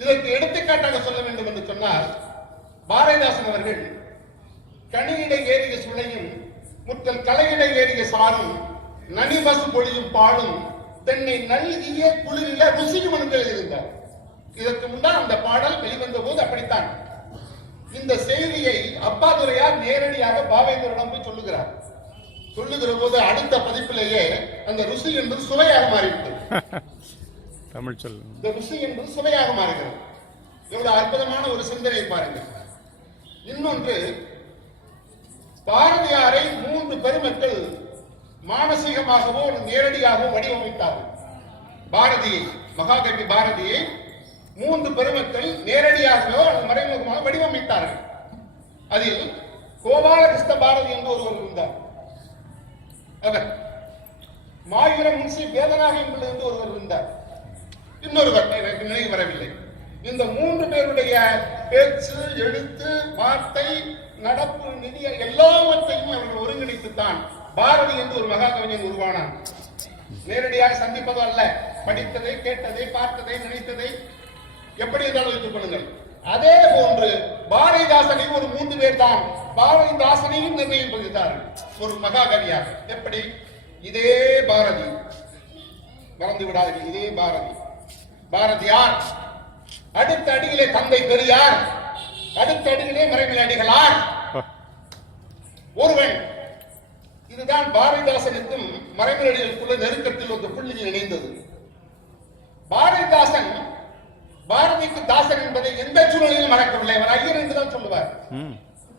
இதற்கு எடுத்துக்காட்டாக சொல்ல வேண்டும் என்று சொன்னால், பாரதிதாசன் அவர்கள் கனியிட ஏறிய சுளையும் முற்றல் கலையிட ஏறிய சாரும் நனிபசு பொழியும் பாடும் தென்னை நல்கிய குளிரில ருசியும் என்று எழுதியிருந்தார். இதற்கு முன்னால் அந்த பாடல் வெளிவந்த போது அப்படித்தான். இந்த செய்தியை அப்பாதுரையார் நேரடியாக பாவேந்தரிடம் போய் சொல்லுகிறார். சொல்லுகிற போது அடுத்த பதிப்பிலேயே அந்த ருசி என்பது சுவையாக மாறிவிட்டது. தமிழ் சொல். இந்த ருசி என்பது சுவையாக மாறுகிறது. எவ்வளவு அற்புதமான ஒரு சிந்தனை பாருங்கள். இன்னொன்று, பாரதியாரை 3 பெருமக்கள் மானசீகமாகவோ நேரடியாகவோ வடிவமைத்தார்கள். பாரதியை, மகாகவி பாரதியை 3 பெருமக்கள் நேரடியாகவோ அல்லது மறைமுகமாக வடிவமைத்தார்கள். அதில் கோபாலகிருஷ்ண பாரதி என்று ஒருவர் இருந்தார். அவர் மாயூர முன்சி வேதனாக என்று ஒருவர் இருந்தார். இன்னொருவர் எனக்கு நினைவு வரவில்லை. இந்த 3 பேருடைய பேச்சு, எழுத்து, வார்த்தை, நடப்பு, நிதி எல்லாவற்றையும் அவர்கள் ஒருங்கிணைத்துத்தான் பாரதி என்று ஒரு மகாகவிஞன் உருவானான். நேரடியாக சந்திப்பதோ அல்ல, படித்ததை, கேட்டதை, பார்த்ததை, நினைத்ததை எப்படி இருந்தாலும் வைத்துக் கொள்ளுங்கள். அதே போன்று பாரதிதாசனையும் ஒரு 3 பேர் தான் பாரதிதாசனையும் நிர்ணயம் செய்தார்கள் ஒரு மகாகவியாக. எப்படி? இதே பாரதி, மறந்து விடாதீர்கள், இதே பாரதி. பாரதியார், அடுத்த அடியிலே தந்தை பெரியார், அடுத்த அடியிலே மறைமலை அடிகளார் ஒருவன். இதுதான் பாரதிதாசனுக்கும் மறைமலை அடிகளுக்குள்ள நெருக்கத்தில் ஒரு புள்ளியில் இணைந்தது. பாரதிதாசன் பாரதிக்கு தாசன் என்பதை எந்த சூழ்நிலையிலும் மறக்கவில்லை. அவர் ஐயர் என்றுதான் சொல்லுவார்.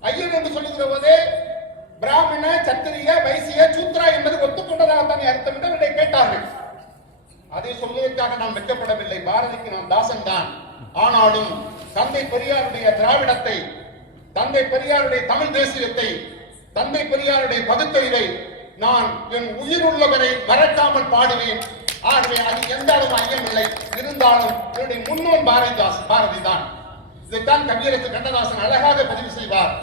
ஐயர் என்று சொல்லுகிற போதே பிராமண, சத்திரிய, வைசிய, சூத்ரா என்பது ஒத்துக்கொண்டதாகத்தான் அர்த்தம் என்று அவரை கேட்டார்கள். அதை சொல்வதற்காக நான் வெட்கப்படவில்லை. பாரதிக்கு நான் தாசன் தான். ஆனாலும் தந்தை பெரியாருடைய திராவிடத்தை, தந்தை பெரியாருடைய தமிழ் தேசியத்தை, தந்தை பெரியாருடைய பகுத்தறிவை நான் என் உயிர் உள்ளவரை மறக்காமல் பாடுவேன். ஆகவே அது எந்த அளவு ஐயமில்லை. இருந்தாலும் என்னுடைய முன்னோன் பாரதிதான். இதைத்தான் கவியரசு கண்ணதாசன் அழகாக பதிவு செய்வார்.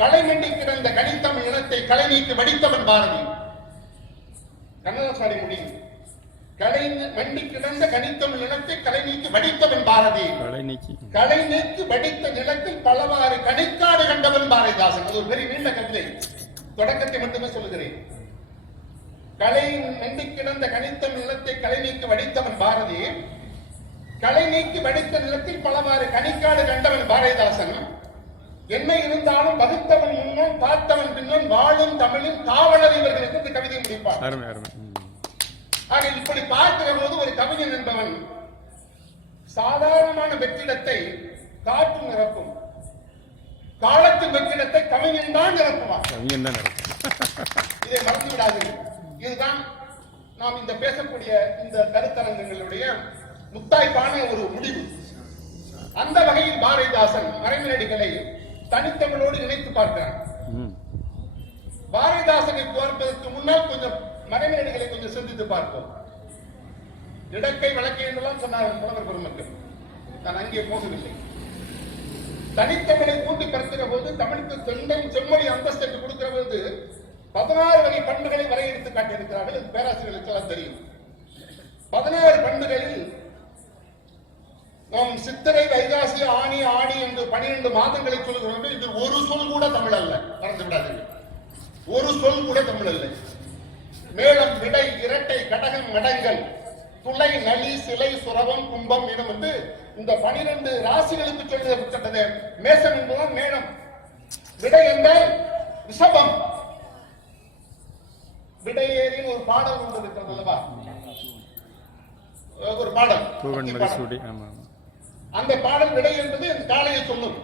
கலைமண்டி கிடந்த கனித்தமிழ் இனத்தை கலை நீக்கி வடித்தவன் பாரதி. கண்ணதாசன் முடியும். கலை மண்டி கிடந்த கனித்தமிழ் இனத்தை கலை நீக்கி வடித்தவன் பாரதி. கலை நீக்கி வடித்த நிலத்தில் பலவாறு கணிக்காடு கண்டவன் பாரதிதாசன். அது ஒரு பெரிய நீண்ட கவிதை. தொடக்கத்தை மட்டுமே சொல்லுகிறேன். கலை மண்டி கிடந்த கனித்தமிழ் நிலத்தை கலை நீக்கி வடித்தவன் பாரதி. கலை நீக்கி வடித்த நிலத்தில் பலவாறு கணிக்காடு கண்டவன் பாரதிதாசன். என்ன இருந்தாலும் வகுத்தவன் முன்னும் பார்த்தவன் பின்னும் வாழும் தமிழின் காவலர் இவர்களுக்கு இந்த கவிதை முடிப்பார். ஆக இப்படி பார்க்கிற போது ஒரு கவிஞன் என்பவன் சாதாரணமான வெற்றிடத்தை காற்று நிரப்பும், காலத்தின் வெற்றிடத்தை கவிஞன் தான் நிரப்புவார். இதை மறந்து விடாதீர்கள். இதுதான் நாம் இந்த பேசக்கூடிய இந்த கருத்தரங்குகளுடைய முத்தாய்ப்பான ஒரு முடிவு. அந்த வகையில் பாரதிதாசன் மறைமலடிகளை தனித்தமிழோடு இணைத்து பார்க்கிறார். பாரதிதாசனை பார்ப்பதற்கு முன்னால் கொஞ்சம் மறைமலடிகளை கொஞ்சம் சிந்தித்து பார்ப்போம். இடக்கை வழக்கை என்றெல்லாம் சொன்னார்கள் புலவர் பெருமக்கள். நான் அங்கே போகவில்லை. தனித்தமிழை கூட்டி பரத்துகிற போது தமிழுக்கு செம்மொழி அந்தஸ்து கொடுக்கிற போது 16 வகை பண்புகளை வரையறுத்து காட்டியிருக்கிறார்கள். பேராசிரியர்களுக்கு தெரியும். 16 பண்புகளில் நாம் சித்திரை, வைகாசி, ஆணி, ஆடி என்று 12 மாதங்களை சொல்கிறோம். இது ஒரு சொல் கூட தமிழ் அல்ல, மறந்து விடாதீங்க. ஒரு சொல் கூட தமிழ் அல்ல. மேளம், விடை, இரட்டை, கடகம், மடங்கள், துளை, நளி, சிலை, சுரவம், கும்பம் இனம் வந்து இந்த 12 ராசிகளுக்கு சொல்லப்பட்டது. மேசம் என்பதுதான் மேளம். விடை என்றால் ரிஷபம். விடையேறின் ஒரு பாடல் ஒன்று இருக்கிறது அல்லவா, ஒரு பாடல். அந்த பாடல் விடை என்பது காளையை சொல்லும்.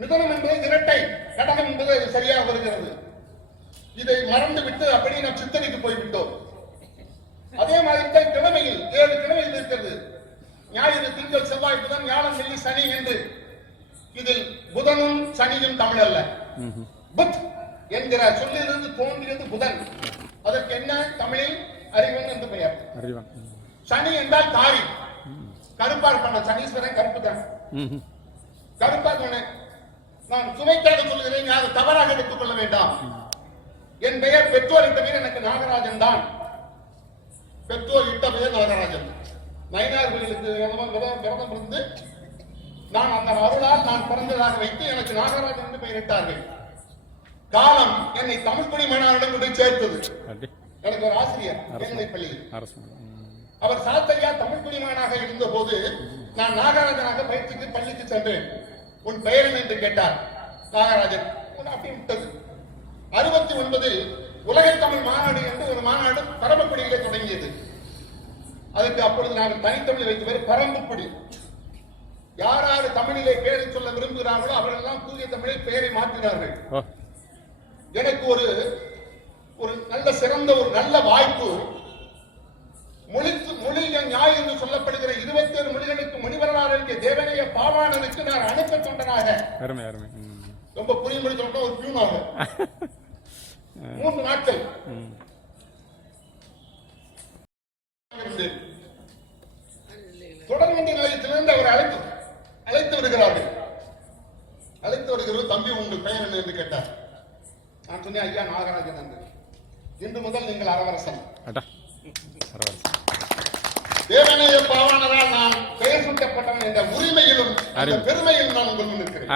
மிதனம் என்பது இரட்டை, கடகம் என்பது சரியாக வருகிறது. இதை மறந்து விட்டு அப்படியே நாம் சித்தனைக்கு போய்விட்டோம். அதே மாதிரி தான் கிழமையில் 7 கிழமையில் இருக்கிறது. ஞாயிறு, திங்கள், செவ்வாய், புதன், வியாழன், வெள்ளி, சனி என்று. இதில் புதனும் சனியும் தமிழ் அல்ல. புத் என்கிற சொல்லிலிருந்து தோன்றியது புதன். அதற்கு என்ன தமிழில் அறிவன் என்று பெயர். சனி என்றால் காரி, கருப்பா இருப்பான சனீஸ்வரன், கருப்பு தான் கருப்பா இருப்பான. நான் சுமைக்காக சொல்கிறேன், அதை தவறாக எடுத்துக் கொள்ள வேண்டாம். என் பெயர் பெற்றோர் இட்ட பெயர் எனக்கு நாகராஜன் தான். பெற்றோர் இட்ட பெயர் நாகராஜன். நயினார் கோயிலுக்கு விரதம் இருந்து நான் அந்த அருளால் நான் பிறந்ததாக வைத்து எனக்கு நாகராஜன் என்று பெயரிட்டார்கள். காலம் என்னை தமிழ் குடி மாணவரிடம் கொண்டு சேர்த்தது. எனக்கு ஒரு ஆசிரியர் பள்ளியில், அவர் சாத்தையா தமிழ் குடிமகனாக இருந்த போது நான் நாகராஜனாக பயிற்சிக்கு பள்ளிக்கு சென்றேன். உன் பெயர் என்ன என்று கேட்டார். நாகராஜன். அப்படி விட்டது. 69 உலக தமிழ் மாநாடு என்று ஒரு மாநாடு பரமக்குடியிலே தொடங்கியது. அதுக்கு அப்பொழுது நாங்கள் தனித்தமிழ் வைத்து பேர் பரம்புக்குடி. யார் யார் தமிழிலே பெயரை சொல்ல விரும்புகிறார்களோ அவர்களெல்லாம் தூய தமிழில் பெயரை மாற்றினார்கள். எனக்கு ஒரு நல்ல சிறந்த ஒரு நல்ல வாய்ப்பு. மொழிகள் ஞாய் என்று சொல்லப்படுகிற 27 மொழிகளுக்கு மொழிவரலாறு எழுதிய தேவனைய பாவாணனுக்கு நான் அனுப்ப தொண்டனாக, ரொம்ப புரியும்படி சொல்ற ஒரு பியூனாக 3 நாட்கள் தொடர்வண்டி நிலையத்திலிருந்து அவர் அழைத்து வருகிறார்கள். அழைத்து வருகிறது. தம்பி உங்கள் பெயர் என்ன என்று கேட்டார். நான் சொன்னேன், ஐயா நாகராஜன் என்று. இன்று முதல் நீங்கள் அரவரசன். தேவனைய பாவாணரால் நான் பெயர் சூட்டப்பட்டவன் என்ற உரிமையிலும் பெருமையிலும் நான் உங்கள் முன் இருக்கிறேன்.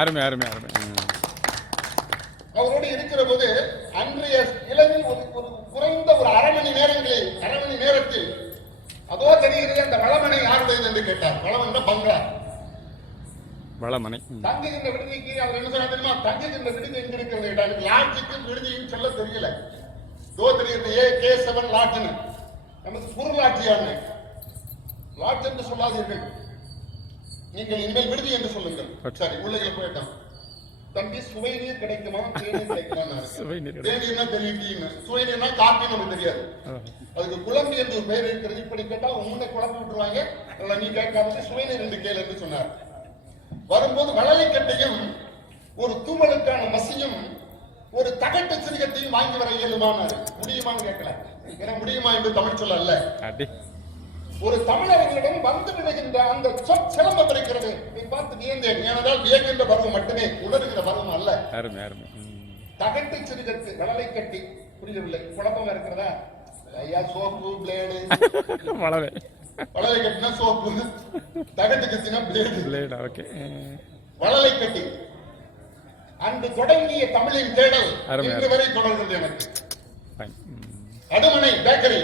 அவரோடு இருக்கிற போது அன்றைய இளவில் ஒரு குறைந்த ஒரு அரை மணி நேரத்தில் அதோ தெரிகிறது அந்த வளமனை யாருடையது என்று கேட்டார். வளமன் பங்களா, வளமனை. தங்குகின்ற விடுதிக்கு அவர் என்ன சொன்னா தெரியுமா? தங்குகின்ற விடுதி எங்க இருக்கிறது கேட்டார். லாட்ஜுக்கு விடுதியும் சொல்ல தெரியல. தோ தெரிகிறது AK7 லாட்ஜ்னு. நமக்கு குறுலாட்சியான லாட்ஜ் என்று சொல்லாதீர்கள், நீங்கள் இனிமேல் விடுதி என்று சொல்லுங்கள். சரி, உள்ளே போயிட்டான். தம்பி சுவை நீர் கிடைக்குமா, தேநீர் கிடைக்குமா? தேநீர்னா தெளிட்டீன்னு, சுவை நீர்னா காப்பின்னு நமக்கு தெரியாது. அதுக்கு குழம்பு என்று ஒரு பெயர் இருக்கிறது. இப்படி கேட்டா முன்னே குழம்பு விட்டுருவாங்க. நீ கேட்காத சுவை நீர் என்று கேள் என்று சொன்னார். வரும்போது வளலைக்கட்டையும் ஒரு தூமலுக்கான மசியும் ஒரு தகட்டு சிறுகத்தையும் வாங்கி வர இயலுமானாரு. முடியுமான்னு கேட்கல. ஏன்னா முடியுமா என்று தமிழ் சொல்ல அல்ல. ஒரு தமிழர்களிடம் வந்து விடுகின்ற அந்த சிலம்பம் இருக்கிறது. நீ பார்த்து வியந்தேன். ஏனென்றால் வியக்கின்ற பருவம் மட்டுமே, உணர்கிற பருவம் அல்ல. தகட்டு சிறுகத்து வளலை கட்டி. புரியவில்லை, குழப்பமா இருக்கிறதா? ஐயா சோப்பு பிளேடு. வளலை கட்டினா சோப்பு, தகட்டு கட்டினா பிளேடு. வளலை கட்டி அன்று தொடங்கிய தமிழின் தேடல் இன்று வரை தொடர்கிறது. எனக்கு அடுமனை பேக்கரி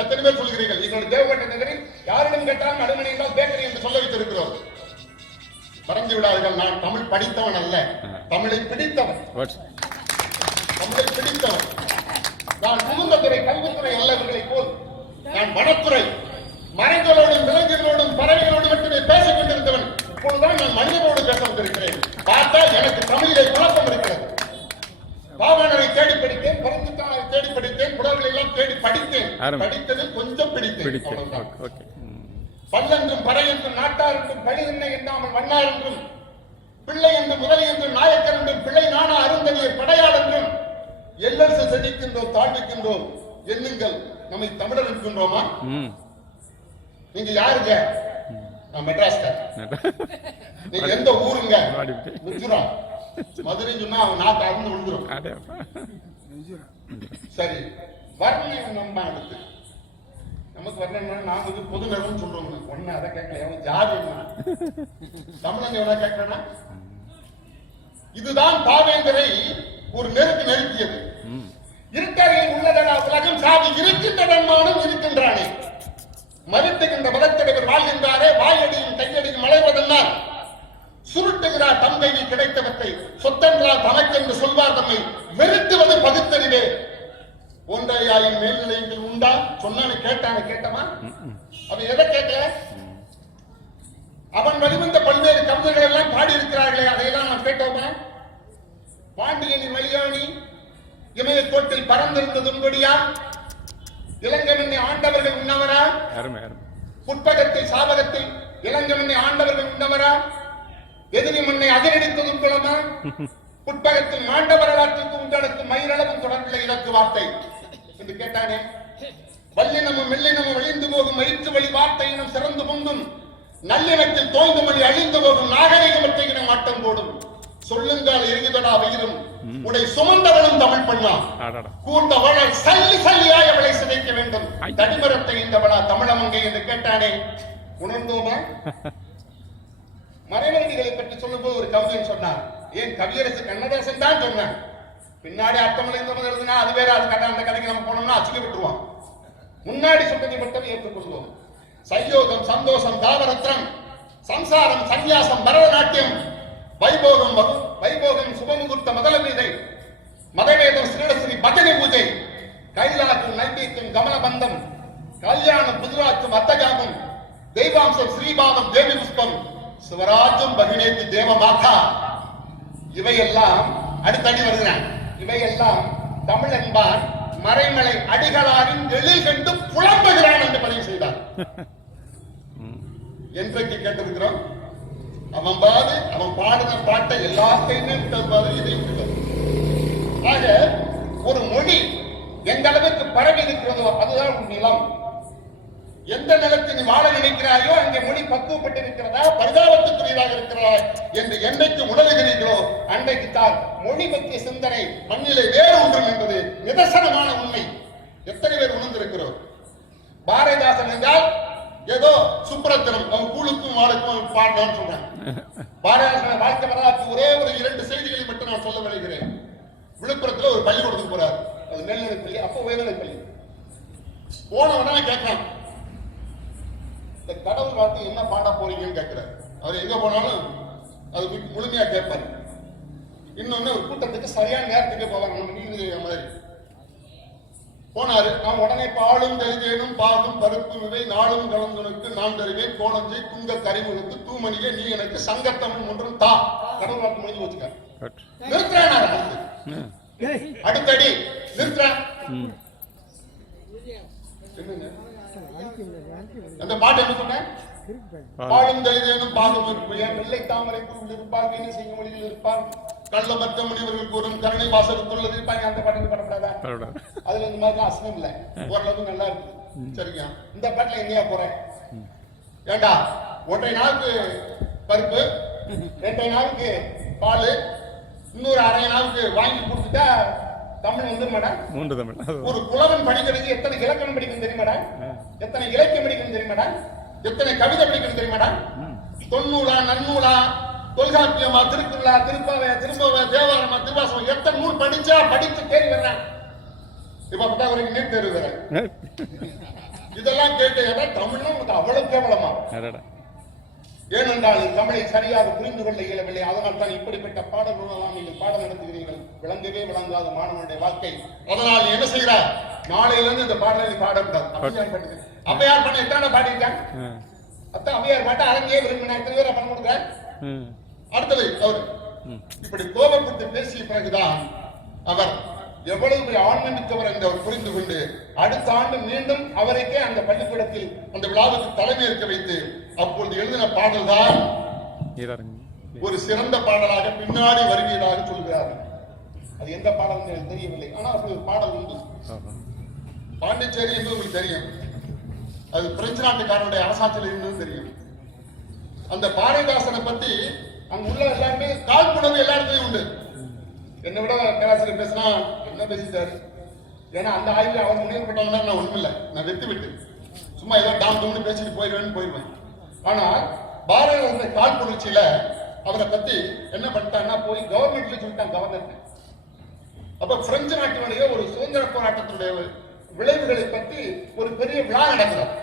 எத்தனை பேர் சொல்கிறீர்கள்? எங்களுடைய தேவகோட்டை நகரில் யாரிடம் கேட்டாலும் அடுமனை என்றால் பேக்கரி என்று சொல்ல வைத்திருக்கிறோம். மறந்து விடாதீர்கள், நான் தமிழ் படித்தவன் அல்ல, தமிழை பிடித்தவன். தமிழை பிடித்தவன். நான் குமுந்தத்துறை கல்வித்துறை அல்லவர்களை போல் நான் வனத்துறை மரங்களோடும் விலங்குகளோடும் பறவைகளோடு மட்டுமே பேசிக் கொண்டிருந்தவன். இப்பொழுதுதான் நான் மனிதனோடு பேச வந்திருக்கிறேன். பார்த்தால் எனக்கு தமிழிலே குழப்பம் இருக்கிறது. பாவாணரை தேடி படித்தேன், பருந்துத்தாரை தேடி படித்தேன், புலவர்களை எல்லாம் தேடி படித்தேன். படித்தது கொஞ்சம் பிடித்தேன். பல்லென்றும் பறை என்றும் நாட்டார் என்றும் பழி என்ன எண்ணாமல் வண்ணார் என்றும் பிள்ளை என்றும் முதலை என்றும் நாயக்கர் என்றும் பிள்ளை நானா அருந்தனிய படையாள் என்றும் எல்லரசு செழிக்கின்றோம், தாழ்விக்கின்றோம். எண்ணுங்கள், நம்மை தமிழர் இருக்கின்றோமா? நீங்க யாருங்க? நான் மெட்ராஸ்கார். நீங்க எந்த ஊருங்க? மிஜோரம். மதுரை சொன்னா அவன் நாட்டை அருந்து விழுந்துரும். சரி, வர்ணம் நம்ம அடுத்து நமக்கு வரணும்னா நாம வந்து பொது நிறுவனம் சொல்றோம். ஒண்ணு அதை கேட்கல, எவன் ஜாதி தமிழங்க எவனா கேட்கறா? இதுதான் பாவேந்தரை ஒரு நெருக்கியது. இருட்டறையில் உள்ளதடா உலகம், சாதி இருக்கின்றனமானும் இருக்கின்றானே. மறுத்துகின்ற மதத்தலைவர் வாழ்கின்றாரே, வாயடியும் கையடியும் மலைவதெல்லாம் சுருட்டுகிறார் தம் கையில் கிடைத்தவற்றை, சொத்தென்றால் தனக்கென்று சொல்வார் தம்மை வெறுத்துவது பகுத்தறிவே. ஒன்றையாயின் மேல்நிலையங்கள் உண்டா? சொன்னானு கேட்டமா? அவன் எதை கேட்கல? அவன் வழிவந்த பல்வேறு கவிதைகள் எல்லாம் பாடி இருக்கிறார்களே, அதையெல்லாம் நான் கேட்டோமா? பாண்டியனின் வழியாணி இமயக்கோட்டில் பறந்திருந்த துன்படியா, இளங்கமண்ணை ஆண்டவர்கள் உண்ணவரா? புட்பகத்தில் சாபகத்தில் இளங்கமண்ணை ஆண்டவர்கள் உண்ணவரா? எதிரி மண்ணை அதிரடித்ததும் குளமா? புட்பகத்தில் மாண்ட வரலாற்றுக்கு உங்களுக்கு மயிரளவும் தொடர்புள்ள இலக்கு வார்த்தை என்று கேட்டானே. வல்லினமும் மெல்லினமும் அழிந்து போகும் வயிற்று வழி வார்த்தையினும் சிறந்து பொங்கும், நல்லினத்தில் தோய்ந்து மொழி அழிந்து போகும் நாகரிகமற்ற ஆட்டம் போடும். சொல்லுங்கால் எரியுதடா வயிறும் உடை சுமந்தவனும் தமிழ் பண்ணா, கூர்ந்தவளால் சல்லி சல்லியாய் அவளை சிதைக்க வேண்டும். தடிமரத்தை இந்தவளா தமிழமங்கை என்று கேட்டானே. உணர்ந்தோமா? மறைமொழிகளை பற்றி சொல்லும் போது ஒரு கவிதை சொன்னார். ஏன் கவியரசு கண்ணதாசன் தான் சொன்னான். பின்னாடி அர்த்தம் எழுதுனா அது வேற, அது கதை. அந்த கதைக்கு நம்ம போனோம்னா அச்சுக்க விட்டுருவோம். முன்னாடி சொன்னதை மட்டும் ஏற்றுக்கொள்வோம். சயோகம், சந்தோஷம், தாவரத்னம், சம்சாரம், சந்நியாசம், பரதநாட்டியம், வைபோகம், சுபமுகூர்த்த மதலவீதை, மதவேதம், ஸ்ரீலஸ்ரீ பஜனை பூஜை, கைலாக்கும் நைவேத்தியம், கமலபந்தம், கல்யாணம், புதுராட்சம், அத்தகாமம், தெய்வாம்சம், ஸ்ரீபாதம், தேவி புஷ்பம், சிவராஜம், பகினேத்தி, தேவ மாதா, இவையெல்லாம் அடுத்தடி வருகிறான். இவையெல்லாம் தமிழ் என்பார் மறைமலை அடிகளாரின் எழில் கண்டு புலம்புகிறான் என்று பதிவு செய்தார். என்றைக்கு கேட்டிருக்கிறோம்? அவன் பாடுற பாட்டை எல்லாத்தையுமே விட்டது, இதையும் விட்டது. ஆக ஒரு மொழி எந்த அளவுக்கு பரவி இருக்கிறதோ அதுதான் உன் நிலம். எந்த நிலத்தில் நீ வாழ நினைக்கிறாயோ அங்கே மொழி பக்குவப்பட்டிருக்கிறதா, பரிதாபத்துக்குரியதாக இருக்கிறதா என்று என்னைக்கு உணர்கிறீர்களோ அன்றைக்கு தான் மொழி பற்றிய சிந்தனை மண்ணிலே வேறு ஒன்றும் என்பது நிதர்சனமான உண்மை. எத்தனை பேர் உணர்ந்திருக்கிறோம்? பாரதிதாசன் என்றால் ஏதோ சுப்ரத்தனம், அவன் கூழுக்கும் வாழுக்கும் பாடுறான்னு சொல்றான். பாரதிதாசன் வாழ்க்கை வரலாற்று ஒரே ஒரு 2 செய்திகளை மட்டும் நான் சொல்ல விளைகிறேன். விழுப்புரத்துல ஒரு பள்ளிக்கூடத்துக்கு போறாரு. அது மேல்நிலை பள்ளி, அப்ப உயர்நிலை பள்ளி. போன உடனே கேட்கலாம், இந்த கடவுள் வாழ்க்கை என்ன பாட போறீங்கன்னு கேட்கிறாரு. அவர் எங்க போனாலும் அது முழுமையா கேட்பாரு. இன்னொன்னு ஒரு கூட்டத்துக்கு சரியான நேரத்துக்கு போவாங்க. நம்ம நீங்க மாதிரி போனாரு. அவன் உடனே பாலும் தெளிதேனும் பாகும் பருப்பு இவை நாளும் கலந்துனுக்கு நான் தருவேன் கோலஞ்சை துங்க கரிமுகத்து தூமணியே நீ எனக்கு சங்கத்தமிழ் ஒன்றும் தா. கடவுள் வாழ்க்கை முடிஞ்சு வச்சுக்க. நிறுத்துறான். அடுத்தடி நிறுத்துறான். அந்த பாட்டு என்ன சொன்ன? பாலும் தெளிதேனும் பாகும் இருப்பு என் வெள்ளை தாமரை பூவில் இருப்பார், வீணை செய்யும் மொழியில் இருப்பார், கள்ளமற்ற முனிவர்கள் கூறும் கருணை வாசகத்துள்ளது இருப்பாங்க. அந்த பாட்டு படப்படாதா? அதுல இந்த மாதிரி அசனம் இல்ல, ஓரளவுக்கு நல்லா இருக்கு. சரிங்க, இந்த பாட்டுல எங்கேயா போறேன்? ஏண்டா 1.5 நாளுக்கு பருப்பு, 2 நாளுக்கு பால், இன்னொரு 1/2 நாளுக்கு வாங்கி கொடுத்துட்டா தமிழ் வந்து மேடம். ஒரு புலவன் படிக்கிறதுக்கு எத்தனை இலக்கணம் படிக்கணும் தெரியுமாடா? எத்தனை இலக்கியம் படிக்கணும் தெரியுமாடா? எத்தனை கவிதை படிக்கணும் தெரியுமாடா? தொன்னூலா, நன்னூலா, தொல்காப்பியமா, திருக்குறளா, திருப்பாவையா, திரும்பவா, தேவாரமா, திருவாசகம், எத்தனை நூல் படிச்சு தேடி வர்றேன். இப்ப ஒரு நீட் தேர்வு வர இதெல்லாம் கேட்டு தமிழ்னா உங்களுக்கு அவ்வளவு கேவலமா? ஏனென்றால் தமிழை சரியாக புரிந்து கொள்ள இயலவில்லை. அதனால் தான் இப்படிப்பட்ட பாடல்களெல்லாம் நீங்கள் பாடம் நடத்துகிறீர்கள். விளங்கவே விளங்காத மாணவனுடைய வாழ்க்கை. அதனால் என்ன செய்கிறார்? நாளையிலிருந்து இந்த பாடலை பாடக்கூடாது. அப்பையார் பண்ண எத்தனை பாடிட்டாங்க? அத்தான் அவையார் பாட்டு அரங்கே விரும்பினா எத்தனை பேரை பண்ண கொடுக்குறார்? அடுத்தது அவர் இப்படி கோபப்பட்டு பேசிய பிறகுதான் அவர் எவ்வளவு ஆன்மீகத்தவர் என்று அவர் புரிந்து கொண்டு அடுத்த ஆண்டு மீண்டும் அவருக்கே அந்த பள்ளிக்கூடத்தில் அந்த விழாவுக்கு தலைமை ஏற்க வைத்து அப்பொழுது எழுதின பாடல் தான் ஒரு சிறந்த பாடலாக பின்னாடி வருவதாக சொல்கிறார்கள். அது எந்த பாடல் எனக்கு தெரியவில்லை. ஆனால் அப்படி ஒரு பாடல் உண்டு. பாண்டிச்சேரி என்று உங்களுக்கு தெரியும். அது பிரெஞ்சு நாட்டுக்காரனுடைய அரசாட்சியில் இருந்தது தெரியும். அந்த பாரதிதாசனை பத்தி அங்க உள்ள எல்லாருமே காழ்ப்புணர்வு எல்லாருமே உண்டு. என்னை விட பேராசிரியர் பேசினா என்ன பேசிட்டாரு? ஏன்னா அந்த ஆய்வில் அவர் முன்னேற்பட்டவங்க நான் ஒண்ணுமில்லை, நான் வெத்து விட்டு சும்மா ஏதோ டாம் டூம்னு பேசிட்டு போயிடுவேன். ஆனா பாரத காழ்ப்புணர்ச்சியில அவரை பத்தி என்ன பண்ணிட்டான்னா போய் கவர்மெண்ட்ல சொல்லிட்டான் கவர்னர். அப்ப பிரெஞ்சு நாட்டினுடைய ஒரு சுதந்திர போராட்டத்தினுடைய விளைவுகளை பத்தி ஒரு பெரிய விழா நடக்கிறார்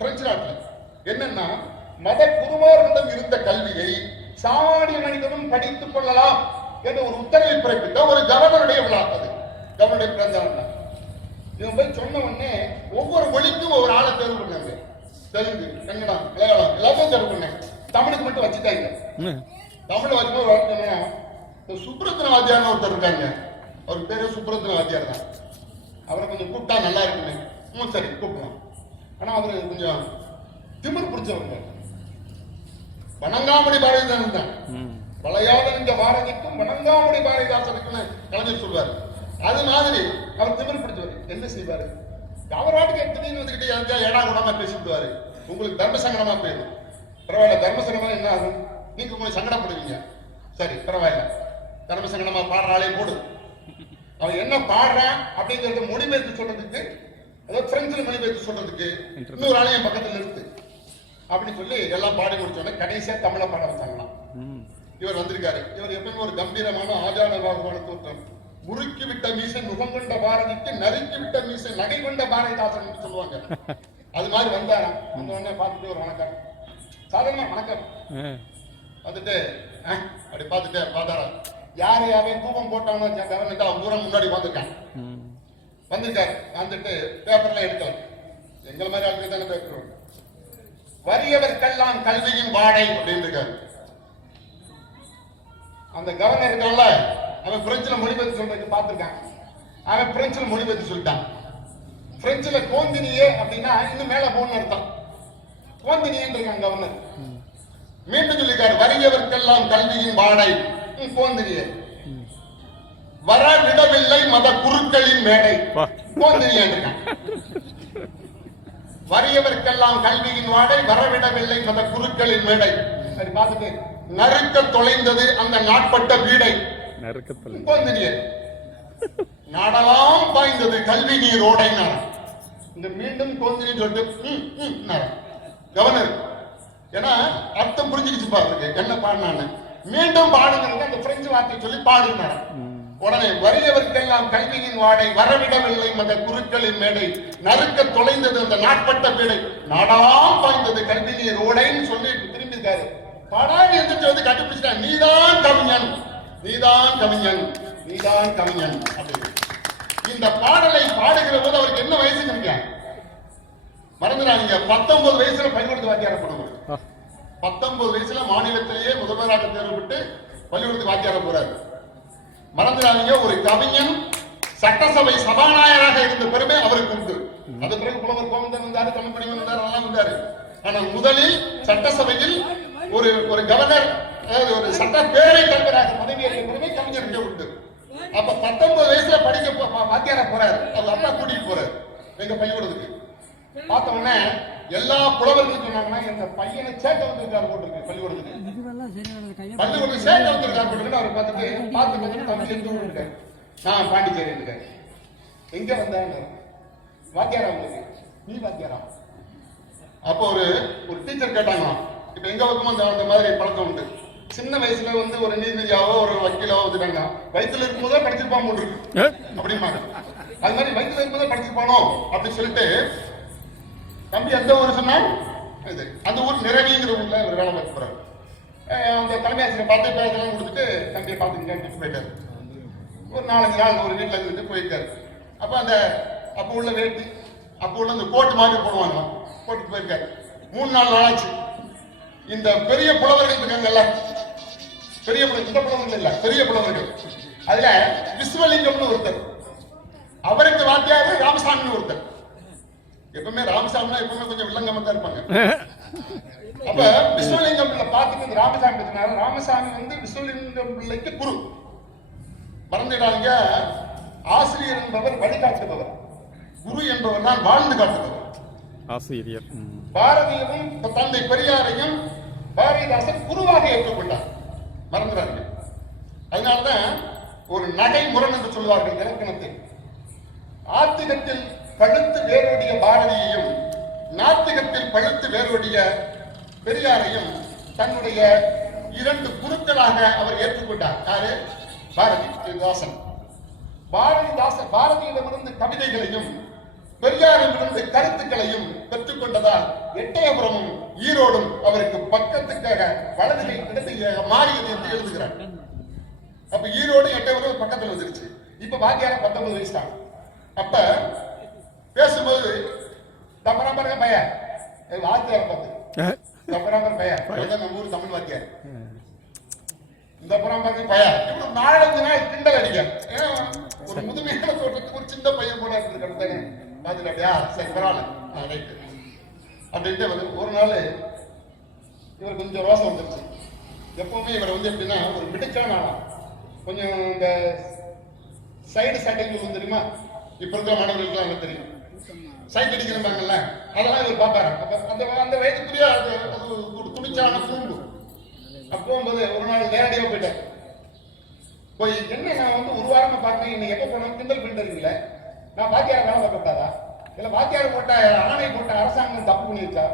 பிரெஞ்சு நாட்டில். என்னன்னா மத குருமார்களிடம் இருந்த கல்வியை சாமானிய மனிதனும் படித்துக் கொள்ளலாம் என்ற ஒரு உத்தரவை பிறப்பித்த ஒரு கவர்னருடைய விழா. அது கவர்னருடைய பிறந்த நாள். இவன் போய் சொன்ன உடனே ஒவ்வொரு மொழிக்கும் ஒவ்வொரு ஆளை தேர்வு பண்ணாங்க. தெலுங்கு, கன்னடம், மலையாளம் எல்லாத்தையும் தேர்வு பண்ணாங்க. தமிழுக்கு மட்டும் வச்சுட்டாங்க. தமிழ் வச்சும்போது வளர்க்கணும்னா சுப்ரத்தின வாத்தியார்னு ஒருத்தர் இருக்காங்க. அவர் பேரு சுப்ரத்தின வாத்தியார் தான். அவரை கொஞ்சம் கூப்பிட்டா நல்லா இருக்குன்னு சரி கூப்பிடலாம். ஆனா அவரு கொஞ்சம் திமிர் பிடிச்சவங்க. வணங்காமணி பாரதிதாசன் தான். வளையாத இந்த பாரதிக்கும் வணங்காமணி பாரதிதாசனுக்குன்னு கலைஞர் சொல்வார். அது மாதிரி அவர் திமிர் பிடிச்சவர். என்ன செய்வாரு? அவராட்டுக்கு திடீர்னு வந்துகிட்டு ஏடா கூடமா பேசிவிடுவாரு. உங்களுக்கு தர்ம சங்கடமா போயிடும். பரவாயில்ல, தர்ம சங்கடமா என்ன ஆகும்? நீங்க கொஞ்சம் சங்கடப்படுவீங்க. சரி பரவாயில்ல, தர்ம சங்கடமா பாடுற ஆளையும் போடு. அவன் என்ன பாடுறான் அப்படிங்கறத மொழிபெயர்த்து சொல்றதுக்கு, அதாவது பிரெஞ்சில் மொழிபெயர்த்து சொல்றதுக்கு இன்னொரு ஆளையும் பக்கத்துல நிறுத்து அப்படின்னு சொல்லி எல்லாம் பாடி முடிச்சோடனே கடைசியா தமிழ பாட வச்சாங்களாம். இவர் வந்திருக்காரு. இவர் எப்பவுமே ஒரு கம்பீரமான ஆஜான பாகுவான தோற்றம். முறுக்கி விட்ட மீசை முகம் கொண்ட பாரதிக்கு நறுக்கி விட்ட மீசை நகை கொண்ட பாரதிதாசன் சொல்லுவாங்க. அது மாதிரி வந்தாராம். வந்த உடனே பார்த்துட்டு ஒரு வணக்கம், சாதாரண வணக்கம் வந்துட்டு அப்படி பார்த்துட்டு பார்த்தாராம். யாரு அவன் தூபம் போட்டான்னு கவர்மெண்ட் அவன் தூரம் முன்னாடி வந்திருக்கான். வந்திருக்காரு. வந்துட்டு பேப்பர்லாம் எடுத்தார். எங்களை மாதிரி ஆளுக்கு தானே பேப்பர். வறியவர்க்கெல்லாம் கல்வியின் வாடை அப்படின்னு இருக்காரு. அந்த கவர்னர் இருக்கான்ல, அவன் பிரெஞ்சுல மொழிபெயர்த்து சொல்றதுக்கு பார்த்திருக்கான். அவன் பிரெஞ்சுல மொழிபெயர்த்து சொல்லிட்டான். பிரெஞ்சுல கோந்தினியே அப்படின்னா இன்னும் மேல போன்னு அர்த்தம். கோந்தினியன்னு இருக்கான் கவர்னர். மீண்டும் சொல்லிருக்காரு, வறியவர்க்கெல்லாம் கல்வியின் வாடை கோந்தினியே, வரவிடவில்லை மத குருக்களின் மேடை கோந்தினியே இருக்கான். வறியவர்க்கெல்லாம் கல்வியின் வாடை வரவிடவில்லை மத குருக்களின் மேடை. சரி பார்த்துட்டு நறுக்க தொலைந்தது அந்த நாட்பட்ட வீடை கோந்தினியே, நாடெல்லாம் பாய்ந்தது கல்வி நீர் ஓடை. இந்த மீண்டும் கோந்தினி சொல்லிட்டு கவர்னர், ஏன்னா அர்த்தம் புரிஞ்சுக்கிச்சு பாருங்க என்ன பாடினான்னு. மீண்டும் பாடுங்க அந்த பிரெஞ்சு வார்த்தை சொல்லி பாடுனார். உடனே வறியவர்க்கெல்லாம் கல்வியின் வாடை வரவிடவில்லை மத குருக்களின் மேடை, நறுக்க தொலைந்தது அந்த நாட்பட்ட வீடை, நாடெல்லாம் பாய்ந்தது கல்வி நீர் ஓடைன்னு சொல்லி திரும்பியிருக்காரு. பாடாடி எந்திரிச்சு வந்து கண்டுபிடிச்சிட்டான், நீதான் கவிஞன், நீதான் கவிஞன், நீதான் கவிஞன் அப்படின்னு. இந்த பாடலை பாடுகிற போது அவருக்கு என்ன வயசுன்னு இருக்க மறந்துடாங்க. 19 வயசுல பள்ளிக்கூடத்து வாத்தியார போனவர். 19 வயசுல மாநிலத்திலேயே முதல்வராக தேர்வு பெற்று பள்ளிக்கூடத்துக்கு வாத்தியார போறாரு. மறந்துடாதீங்க, ஒரு கவிஞன் சட்டசபை சபாநாயகராக இருந்த பெருமை அவருக்கு உண்டு. அது பிறகு புலவர் கோவிந்தன் வந்தாரு, தமிழ் படிவன் வந்தாரு, எல்லாம் வந்தாரு. ஆனால் முதலில் சட்டசபையில் ஒரு கவர்னர், அதாவது ஒரு சட்ட பேரவை தலைவராக பதவியேற்ற பெருமை கவிஞருக்கு உண்டு. அப்ப 19 வயசுல படிக்க வாத்தியார போறாரு. அவர் அப்பா கூட்டிட்டு போறாரு எங்க பள்ளிக்கூடத்துக்கு. பார்த்த உடனே எல்லா புலவர்களும் சொன்னாங்கன்னா எங்க பையனை சேர்க்க வந்திருக்காரு போட்டிருக்கு பள்ளிக்கூடத்துக்கு. பள்ளிக்கூடத்துக்கு சேர்க்க வந்திருக்காரு போட்டிருக்கு. அவர் பார்த்துட்டு தமிழ் எங்க இருக்காரு, நான் பாண்டிச்சேரி இருக்காரு. எங்க வந்தாரு வாத்தியாரா உங்களுக்கு, நீ வாத்தியாரா? அப்போ ஒரு டீச்சர் கேட்டாங்களாம், இப்ப எங்க பக்கமும் அந்த மாதிரி பழக்கம் உண்டு. சின்ன வயசுல ஒரு நீதிபதியாவோ ஒரு வக்கீலாவோ வந்துட்டாங்க, வயிற்றுல இருக்கும்போதே படிச்சிருப்பான் போட்டு இருக்கு அப்படிமா. அது மாதிரி வயிற்றுல இருக்கும்போதே படிச்சிருப்பானோ அப்படின்னு சொல்லிட்டு, தம்பி எந்த ஊர் சொன்னா இது அந்த ஊர் நிறவிங்கிற ஊர்ல ஒரு வேலை பார்த்து போறாரு. அந்த தலைமை ஆசிரியர் பார்த்து பேரெல்லாம் கொடுத்துட்டு தம்பியை பார்த்துக்கிட்டு போயிட்டாரு. ஒரு 4-5 நாள் ஒரு வீட்டுல இருந்துட்டு போயிருக்காரு. அப்ப உள்ள வேட்டி, அப்ப உள்ள இந்த கோட்டு மாதிரி போடுவாங்க, போட்டுட்டு போயிருக்காரு. 3-4 நாள் ஆச்சு. இந்த பெரிய புலவர்கள் இருக்காங்கல்ல, பெரிய இந்த புலவர்கள் இல்ல, பெரிய புலவர்கள், அதுல விஸ்வலிங்கம்னு ஒருத்தர், அவருக்கு வாத்தியாரு ராமசாமின்னு ஒருத்தர். எப்பவுமே ராமசாமினா எப்பவுமே கொஞ்சம் வில்லங்கமா தான் இருப்பாங்க. அப்ப விஸ்வலிங்கம் பிள்ளை பார்த்துட்டு ராமசாமி சொன்னாரு, ராமசாமி விஸ்வலிங்கம் பிள்ளைக்கு குரு. மறந்துடாதீங்க, ஆசிரியர் என்பவர் வழிகாட்டுபவர், குரு என்பவர் தான் வாழ்ந்து காட்டுபவர். ஆசிரியர் பாரதியமும் தந்தை பெரியாரையும் பாரதிதாசன் குருவாக ஏற்றுக்கொண்டார். மறந்துடாதீங்க. அதனால்தான் ஒரு நடை முரண் என்று சொல்வார்கள் இலக்கணத்தில். ஆத்திகத்தில் கழுத்து வேரோடிய பாரதியையும் நாத்திகத்தில் பழுத்து வேறுபடிய பெரியாரையும் தன்னுடைய 2 குருக்களாக அவர் ஏற்றுக்கொண்டார். யாரு? பாரதிதாசன். பாரதியிடமிருந்து கவிதைகளையும் பெரியாரிடமிருந்து கருத்துக்களையும் பெற்றுக்கொண்டதால் எட்டயபுரமும் ஈரோடும் அவருக்கு பக்கத்துக்காக வலதிலே இடத்திலேயாக மாறியது என்று எழுதுகிறார். அப்ப ஈரோடு எட்டயபுரம் பக்கத்தில் வந்துருச்சு. இப்ப வாத்தியார 19 வயசு தான். அப்ப பேசும்போது தப்பராம்பர பையன் வாத்தியார பார்த்து தப்பராம்பர பையன் நம்ம ஊர் தமிழ் வாத்தியார் இந்த பராம்பரை பையன் இப்படி 4-5 நாள் கிண்டல் அடிக்க. ஒரு முதுமையான தோட்டத்துக்கு ஒரு சின்ன பையன் போல இருந்திருக்காரு. அப்படியா சரி பரவாயில்ல ரைட்டு அப்படின்ட்டு ஒரு நாள் இவர் கொஞ்சம் ரோசம் வந்துருச்சு. எப்பவுமே இவர் எப்படின்னா ஒரு மிடுக்கான ஆளா, கொஞ்சம் இந்த சைடு சட்டைகள் தெரியுமா, இப்ப இருக்கிற மாணவர்களுக்கு எல்லாம் தெரியும், சைட் அடிக்கிறாங்கல்ல, அதெல்லாம் இவர் பார்ப்பாரு. அந்த வயதுக்குரிய அது ஒரு துணிச்சான கூண்டு. போகும்போது ஒரு நாள் நேரடியாக போயிட்டேன். போய் என்ன நான் ஒரு வாரமா பார்க்கறேன், இன்னைக்கு எப்ப போனாலும் கிண்டல் பண்ணிருக்கீங்களே, நான் வாத்தியார வேலை பார்க்கக்கூடாதா? இல்ல வாத்தியார போட்ட ஆணை போட்ட அரசாங்கம் தப்பு பண்ணிருக்கா?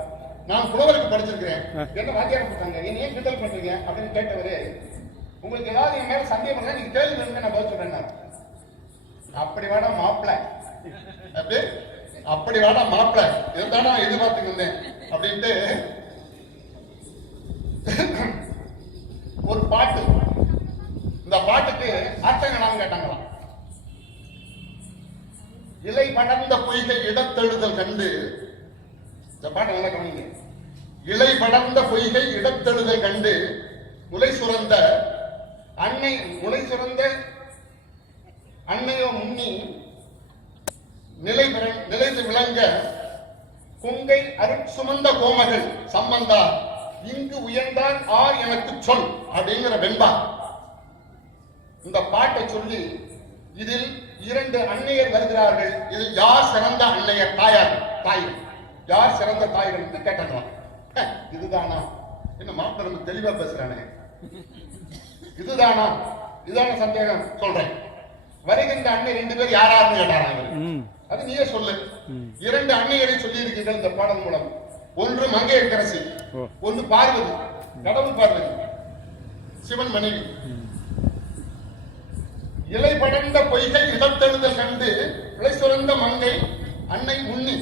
நான் புலவருக்கு படிச்சிருக்கிறேன், என்ன வாத்தியார போட்டாங்க, என்ன ஏன் கிண்டல் பண்றீங்க அப்படின்னு கேட்டவரு, உங்களுக்கு ஏதாவது என் மேல சந்தேகம் பண்ணா நீங்க கேள்வி வேணுங்க, நான் பதில் சொல்றேன். அப்படி வேடா மாப்பிள்ள, அப்படி வேடா மாப்பிள்ள, இதுதானா எதிர்பார்த்துக்கு இருந்தேன் அப்படின்ட்டு ஒரு பாட்டு. இந்த பாட்டுக்கு அர்த்தங்களாம் கேட்டாங்களாம். இலை படர்ந்த பொய்கை இடத்தெழுதல் கண்டு, இந்த பாட்டு நல்லா கவனிங்க. இலை படர்ந்த பொய்கை இடத்தெழுதல் கண்டு முளை சுரந்த அன்னையோ முன்னி நிலைத்து விளங்க கொங்கை அருட்சுமந்த கோமகள் சம்பந்தா இங்கு உயர்ந்தான் ஆர் எனக்கு சொல் அப்படிங்கிற வெண்பா. இந்த பாட்டை சொல்லி இதில் 2 அன்னையர் வருகிறார்கள். இதில் யார் சிறந்த அன்னையர் தாய்கள், யார் சிறந்த தாய்கள் என்று கேட்டாங்க. இதுதானா? என்ன மாப்பிள்ள நம்ம தெளிவா பேசுறானே, இதுதானா? இதான சந்தேகம் சொல்றேன். வருகின்ற அன்னை 2 பேர் யாராருன்னு கேட்டாங்க. அது நீயே சொல்லு. 2 அன்னையரை சொல்லி இருக்கிறீர்கள் இந்த பாடல் மூலம். ஒன்று மங்கையர்க்கரசி, ஒன்று பார்வதி, கடவுள் பார்வதி, சிவன் மனைவி. இலை படர்ந்த பொய்கை இடத்தெழுதல் கண்டு இலை சுரந்த மங்கை அன்னை உண்ணி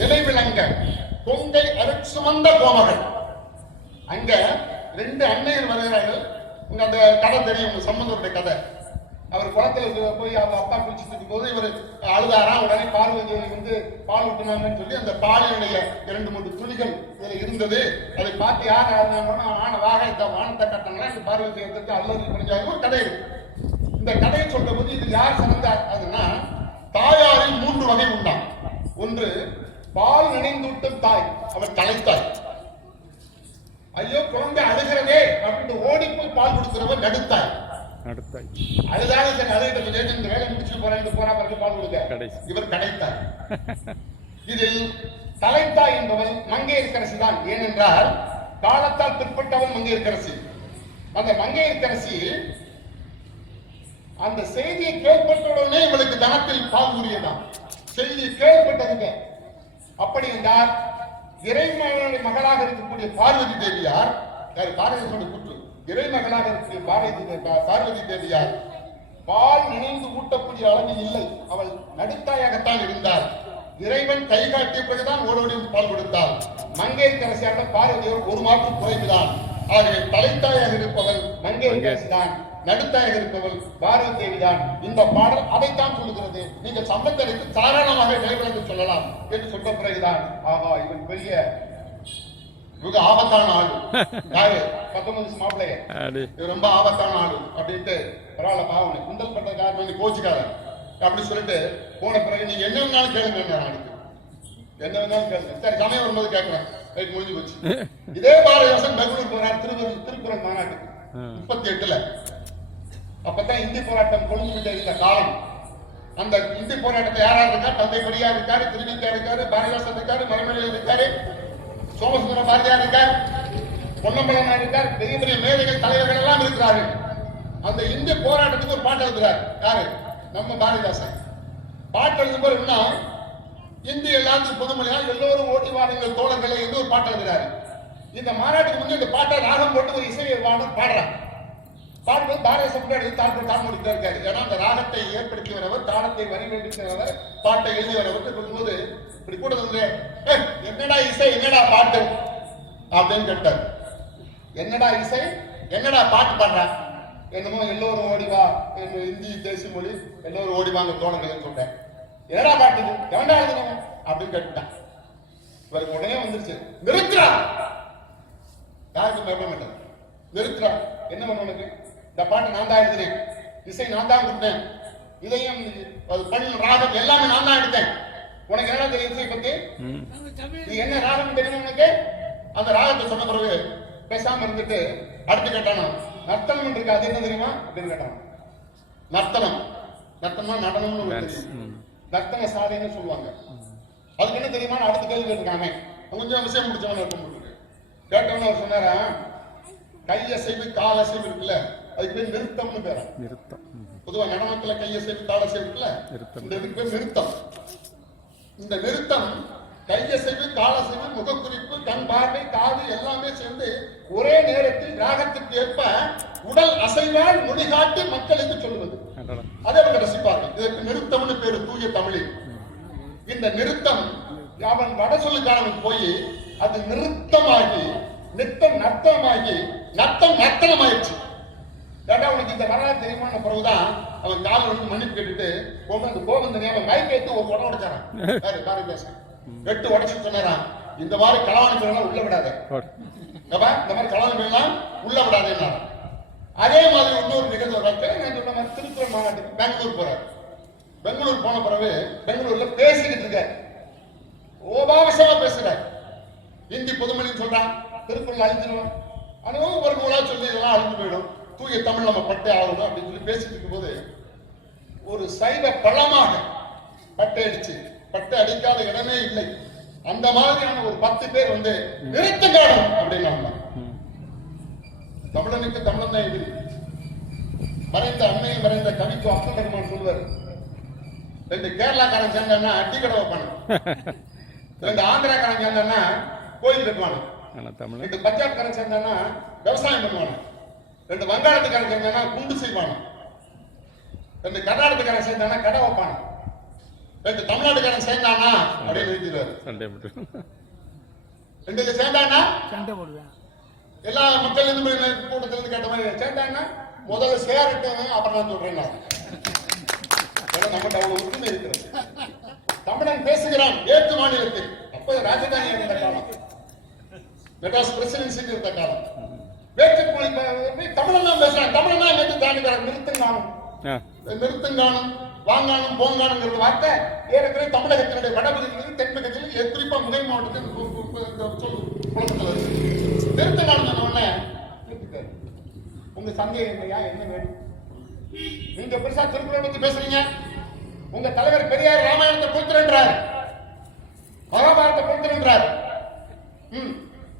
நிலை விளங்க கொங்கை அருட்சுமந்த கோமகள். அங்க 2 அன்னையர் வருகிறார்கள். உங்க அந்த கதை தெரியும், உங்க சம்பந்தருடைய கதை. அவர் குளத்துல போய் அவங்க அப்பா குளிச்சுட்டு இருக்கும் போது இவர் அழுதாரா. உடனே பார்வதி பால் ஊட்டினாங்கன்னு சொல்லி அந்த பாலினுடைய 2-3 துளிகள் இதுல இருந்தது. அதை பார்த்து யார் ஆனவாக இந்த வானத்தை கட்டினாங்களா இந்த பார்வதி அல்லது புரிஞ்சாங்க ஒரு கதை இருக்கு. இந்த கதையை சொல்ற போது இது யார் சிறந்தார் அதுன்னா, தாயாரில் 3 வகை உண்டாம். ஒன்று பால் நினைந்தூட்டும் தாய், அவர் தலைத்தாய். ஐயோ குழந்தை அழுகிறதே அப்படின்னு ஓடி போய் பால் கொடுக்கிறவர் நடுத்தாய். அதுதான் சரி, அதை இந்த வேலை முடிச்சுட்டு போறா பிறகு பால் கொடுக்க, இவர் கடைத்தாய். இதில் தலைத்தாய் என்பவள் மங்கையர்க்கரசி தான். ஏனென்றால் காலத்தால் பிற்பட்டவள் மங்கையர்க்கரசி. அந்த மங்கையர்க்கரசி அந்த செய்தியை கேள்விப்பட்டவுடனே இவளுக்கு தனத்தில் பால் உரியதான். செய்தியை கேள்விப்பட்டதுங்க. அப்படி என்றால் இறைமகனுடைய மகளாக இருக்கக்கூடிய பார்வதி தேவியார், பாரதியோட கூற்று, இறைமகளாக இருக்கக்கூடிய பார்வதி தேவியார் பால் நினைந்து ஊட்டக்கூடிய அளவில் இல்லை. அவள் நடுத்தாயாகத்தான் இருந்தார். இறைவன் கை காட்டிய பிறகுதான் ஓடோடி பால் கொடுத்தாள். மங்கையர்க்கரசியாக பார்வதியோர் 1 மாற்று குறைவுதான். ஆகவே தலைத்தாயாக இருப்பவள் மங்கையர்க்கரசி தான், நடுத்தாயாக இருப்பவள் பாரதி தேவிதான். இந்த பாடல் அதைத்தான் சொல்லுகிறது. நீங்கள் சம்பந்தருக்கு தாராளமாக நிலைவிளங்க சொல்லலாம் என்று சொன்ன பிறகுதான் ஆகா இவன் பெரிய மிக ஆபத்தான ஆளு. யாரு? 19 மாப்பிள்ளைய ரொம்ப ஆபத்தான ஆளு அப்படின்ட்டு பரவாயில்ல பாவனை குண்டல் பண்ற காரணம் கோச்சுக்காத அப்படி சொல்லிட்டு போன பிறகு நீங்க என்ன வேணாலும் கேளுங்க, என்ன வேணாலும் கேளுங்க. சரி சமயம் வரும்போது கேட்கிறேன், ரைட் முடிஞ்சு போச்சு. இதே பாரதிதாசன் பெங்களூர் போறார் திருக்குறள் மாநாட்டுக்கு 38ல. அப்பதான் இந்தி போராட்டம் கொழுந்துவிட்டு இருந்த காலம். அந்த இந்தி போராட்டத்தை யாராவது இருக்கா? தந்தை பெரியார் இருக்காரு, திருவிக்கா இருக்காரு, பாரதிதாசன் இருக்காரு, மரமலையில் இருக்காரு, சோமசுந்தர பாரதியார் இருக்கார், பொன்னம்பலனா இருக்கார், பெரிய பெரிய மேதைகள் தலைவர்கள் எல்லாம் இருக்கிறார்கள். அந்த இந்திய போராட்டத்துக்கு ஒரு பாட்டு எழுதுறாரு. யாரு? நம்ம பாரதிதாசன். பாட்டு எழுதும் போது என்ன இந்தி எல்லாத்துக்கும் பொதுமொழியா எல்லோரும் ஓட்டி வாருங்கள் தோழர்களை என்று ஒரு பாட்டு எழுதுறாரு. இந்த மாநாட்டுக்கு முன்னே இந்த பாட்டை ராகம் போட்டு ஒரு இசைவாளர் பாடுறாங்க. பாடும்போது பாரதிய முன்னாடி தாழ்வு முடித்தா இருக்காரு. ஏன்னா அந்த ராகத்தை ஏற்படுத்தியவர், தாளத்தை வரிவகுத்தவர், பாட்டை எழுதியவர் சொல்லும்போது இப்படி கூட வந்து என்னடா இசை என்னடா பாட்டு அப்படின்னு கேட்டார். என்னடா இசை என்னடா பாட்டு பாடுறான், என்னமோ எல்லோரும் ஓடிவா இந்தி தேசிய மொழி எல்லோரும் ஓடிவாங்க தோழர்கள் சொல்றேன், என்னடா பாட்டு எவன்டா எழுதுனவன் அப்படின்னு கேட்டுட்டான். இவருக்கு உடனே வந்துருச்சு, நிறுத்துறா, யாருக்கும் பயப்பட மாட்டேன், நிறுத்துறா, என்ன பண்ண உனக்கு, இந்த பாட்டு நான் தான் எழுதினேன், இசை நான் தான் கொடுத்தேன், இதையும் பண்ண ராகம் எல்லாமே நான் தான் எடுத்தேன், உனக்கு என்ன தெரியும் இசை பத்தி, நீ என்ன ராகம் தெரியும் உனக்கு, அந்த ராகத்தை சொன்ன பிறகு பேசாம இருந்துட்டு அடுத்து கேட்டானோ நர்த்தனம் இருக்கு அது என்ன தெரியுமா அப்படின்னு கேட்டான். நர்த்தனம், நர்த்தனமா நடனம்னு நர்த்தன சாலைன்னு சொல்லுவாங்க, அதுக்கு என்ன தெரியுமா அடுத்த கேள்வி கேட்டிருக்காங்க. கொஞ்சம் விஷயம் முடிச்சவன இருக்கும் கேட்டவன அவர் சொன்னாரா, கையசைவு காலசைவு இருக்குல்ல அதுக்கு பேர் நிறுத்தம்னு பேரா. பொதுவா நடனத்துல கையசைவு காலசைவு இருக்குல்ல இதுக்கு பேர் நிறுத்தம். இந்த நிறுத்தம் கையசைவு காலசைவு முகக்குறிப்பு கண் பார்வை காது எல்லாமே சேர்ந்து ஒரே நேரத்தில் ராகத்திற்கு ஏற்ப உடல் அசைவால் மொழி காட்டி மக்களுக்கு சொல்லுவது, அதை அவங்க ரசிப்பார்கள். இதற்கு நிறுத்தம்னு பேரு தூய தமிழில். இந்த நிறுத்தம் அவன் வட சொல்லுக்காரனுக்கு போய் அது நிறுத்தமாகி நித்தம் நர்த்தமாகி நர்த்தம் நர்த்தனமாயிடுச்சு. கேட்டா அவனுக்கு இந்த வரலாறு தெரியுமான பிறகுதான் அவன் கால வந்து மன்னிப்பு கேட்டுட்டு அந்த கோபந்தனே அவன் மைக் எடுத்து ஒரு உடம்பு உடைச்சாரான். காரி பேச வெட்டு உடைச்சு சொன்னாரான், இந்த மாதிரி களவாணி பெண்ணெல்லாம் உள்ள விடாத, இந்த மாதிரி களவாணி பெண்ணெல்லாம் உள்ள விடாதேன்னா. அதே மாதிரி இன்னொரு நிகழ்வு நான் சொன்ன மாதிரி திருக்குறள் மாநாட்டுக்கு பெங்களூர் போறாரு. பெங்களூர் போன பிறகு பெங்களூர்ல பேசிக்கிட்டு இருக்க ஓபாவசமா பேசுறாரு, இந்தி பொதுமொழின்னு சொல்றான், திருக்குறள் அழிஞ்சிடும், அனுபவம் ஒரு நூலா சொல்லி இதெல்லாம் அழிஞ்சு போயிடும், தூய தமிழ் நம்ம பட்டே ஆகணும் அப்படின்னு சொல்லி பேசிட்டு இருக்கும்போது ஒரு சைவ பழமாக பட்டை அடிச்சு, பட்டை அடிக்காத இடமே இல்லை, அந்த மாதிரியான ஒரு 10 பேர் வந்து நிறுத்த காணும் அப்படின்னு தமிழனுக்கு தமிழன் தான் எதிரி. மறைந்த அண்மையில் மறைந்த கவிக்கு அப்துல் ரஹ்மான் சொல்லுவார், 2 கேரளாக்காரன் சேர்ந்தான்னா அட்டி கடை வைப்பானு, 2 ஆந்திராக்காரன் சேர்ந்தான்னா கோயில் கட்டுவானு, 2 பஞ்சாப்காரன் சேர்ந்தான்னா விவசாயம் பண்ணுவானு, 2 வங்காளத்துக்காரன் சேர்ந்தானா குண்டு செய்வானு, 2 கர்நாடகத்துக்காரன் சேர்ந்தானா கடை வைப்பானு, 2 தமிழ்நாட்டுக்காரன் சேர்ந்தானா அப்படின்னு எழுதிடுவாரு. 2 சேர்ந்தானா சண்டை போடுவேன், எல்லா மக்கள் கூட்டத்திலிருந்து கேட்ட மாதிரி சேர்ந்தாங்கன்னா முதல்ல சேரட்டும் அப்புறம் நான் சொல்றேன். நம்மகிட்ட அவ்வளவு உரிமை இருக்கிறது. தமிழன் பேசுகிறான் ஏற்று மாநிலத்தில், அப்ப ராஜதானி இருந்த காலம், மெட்ராஸ் பிரசிடென்சி இருந்த காலம், வேற்று மொழி தமிழன் தான் பேசுறான், தமிழன் தான் நேற்று தாண்டி நிறுத்தங்காணும், நிறுத்தங்காணும் வாங்கானும் போங்கானுங்கிற வார்த்தை ஏற்கனவே தமிழகத்தினுடைய வடபகுதியில் தென்பகுதியில் குறிப்பா முதல் மாவட்டத்தில் நிறுத்தங்காலம் சொன்ன உடனே உங்க சந்தேகம் இல்லையா, என்ன வேணும், நீங்க பெருசா திருக்குறளை பத்தி பேசுறீங்க, உங்க தலைவர் பெரியார் ராமாயணத்தை கொடுத்துருன்றார், மகாபாரத்தை கொடுத்துருன்றார்,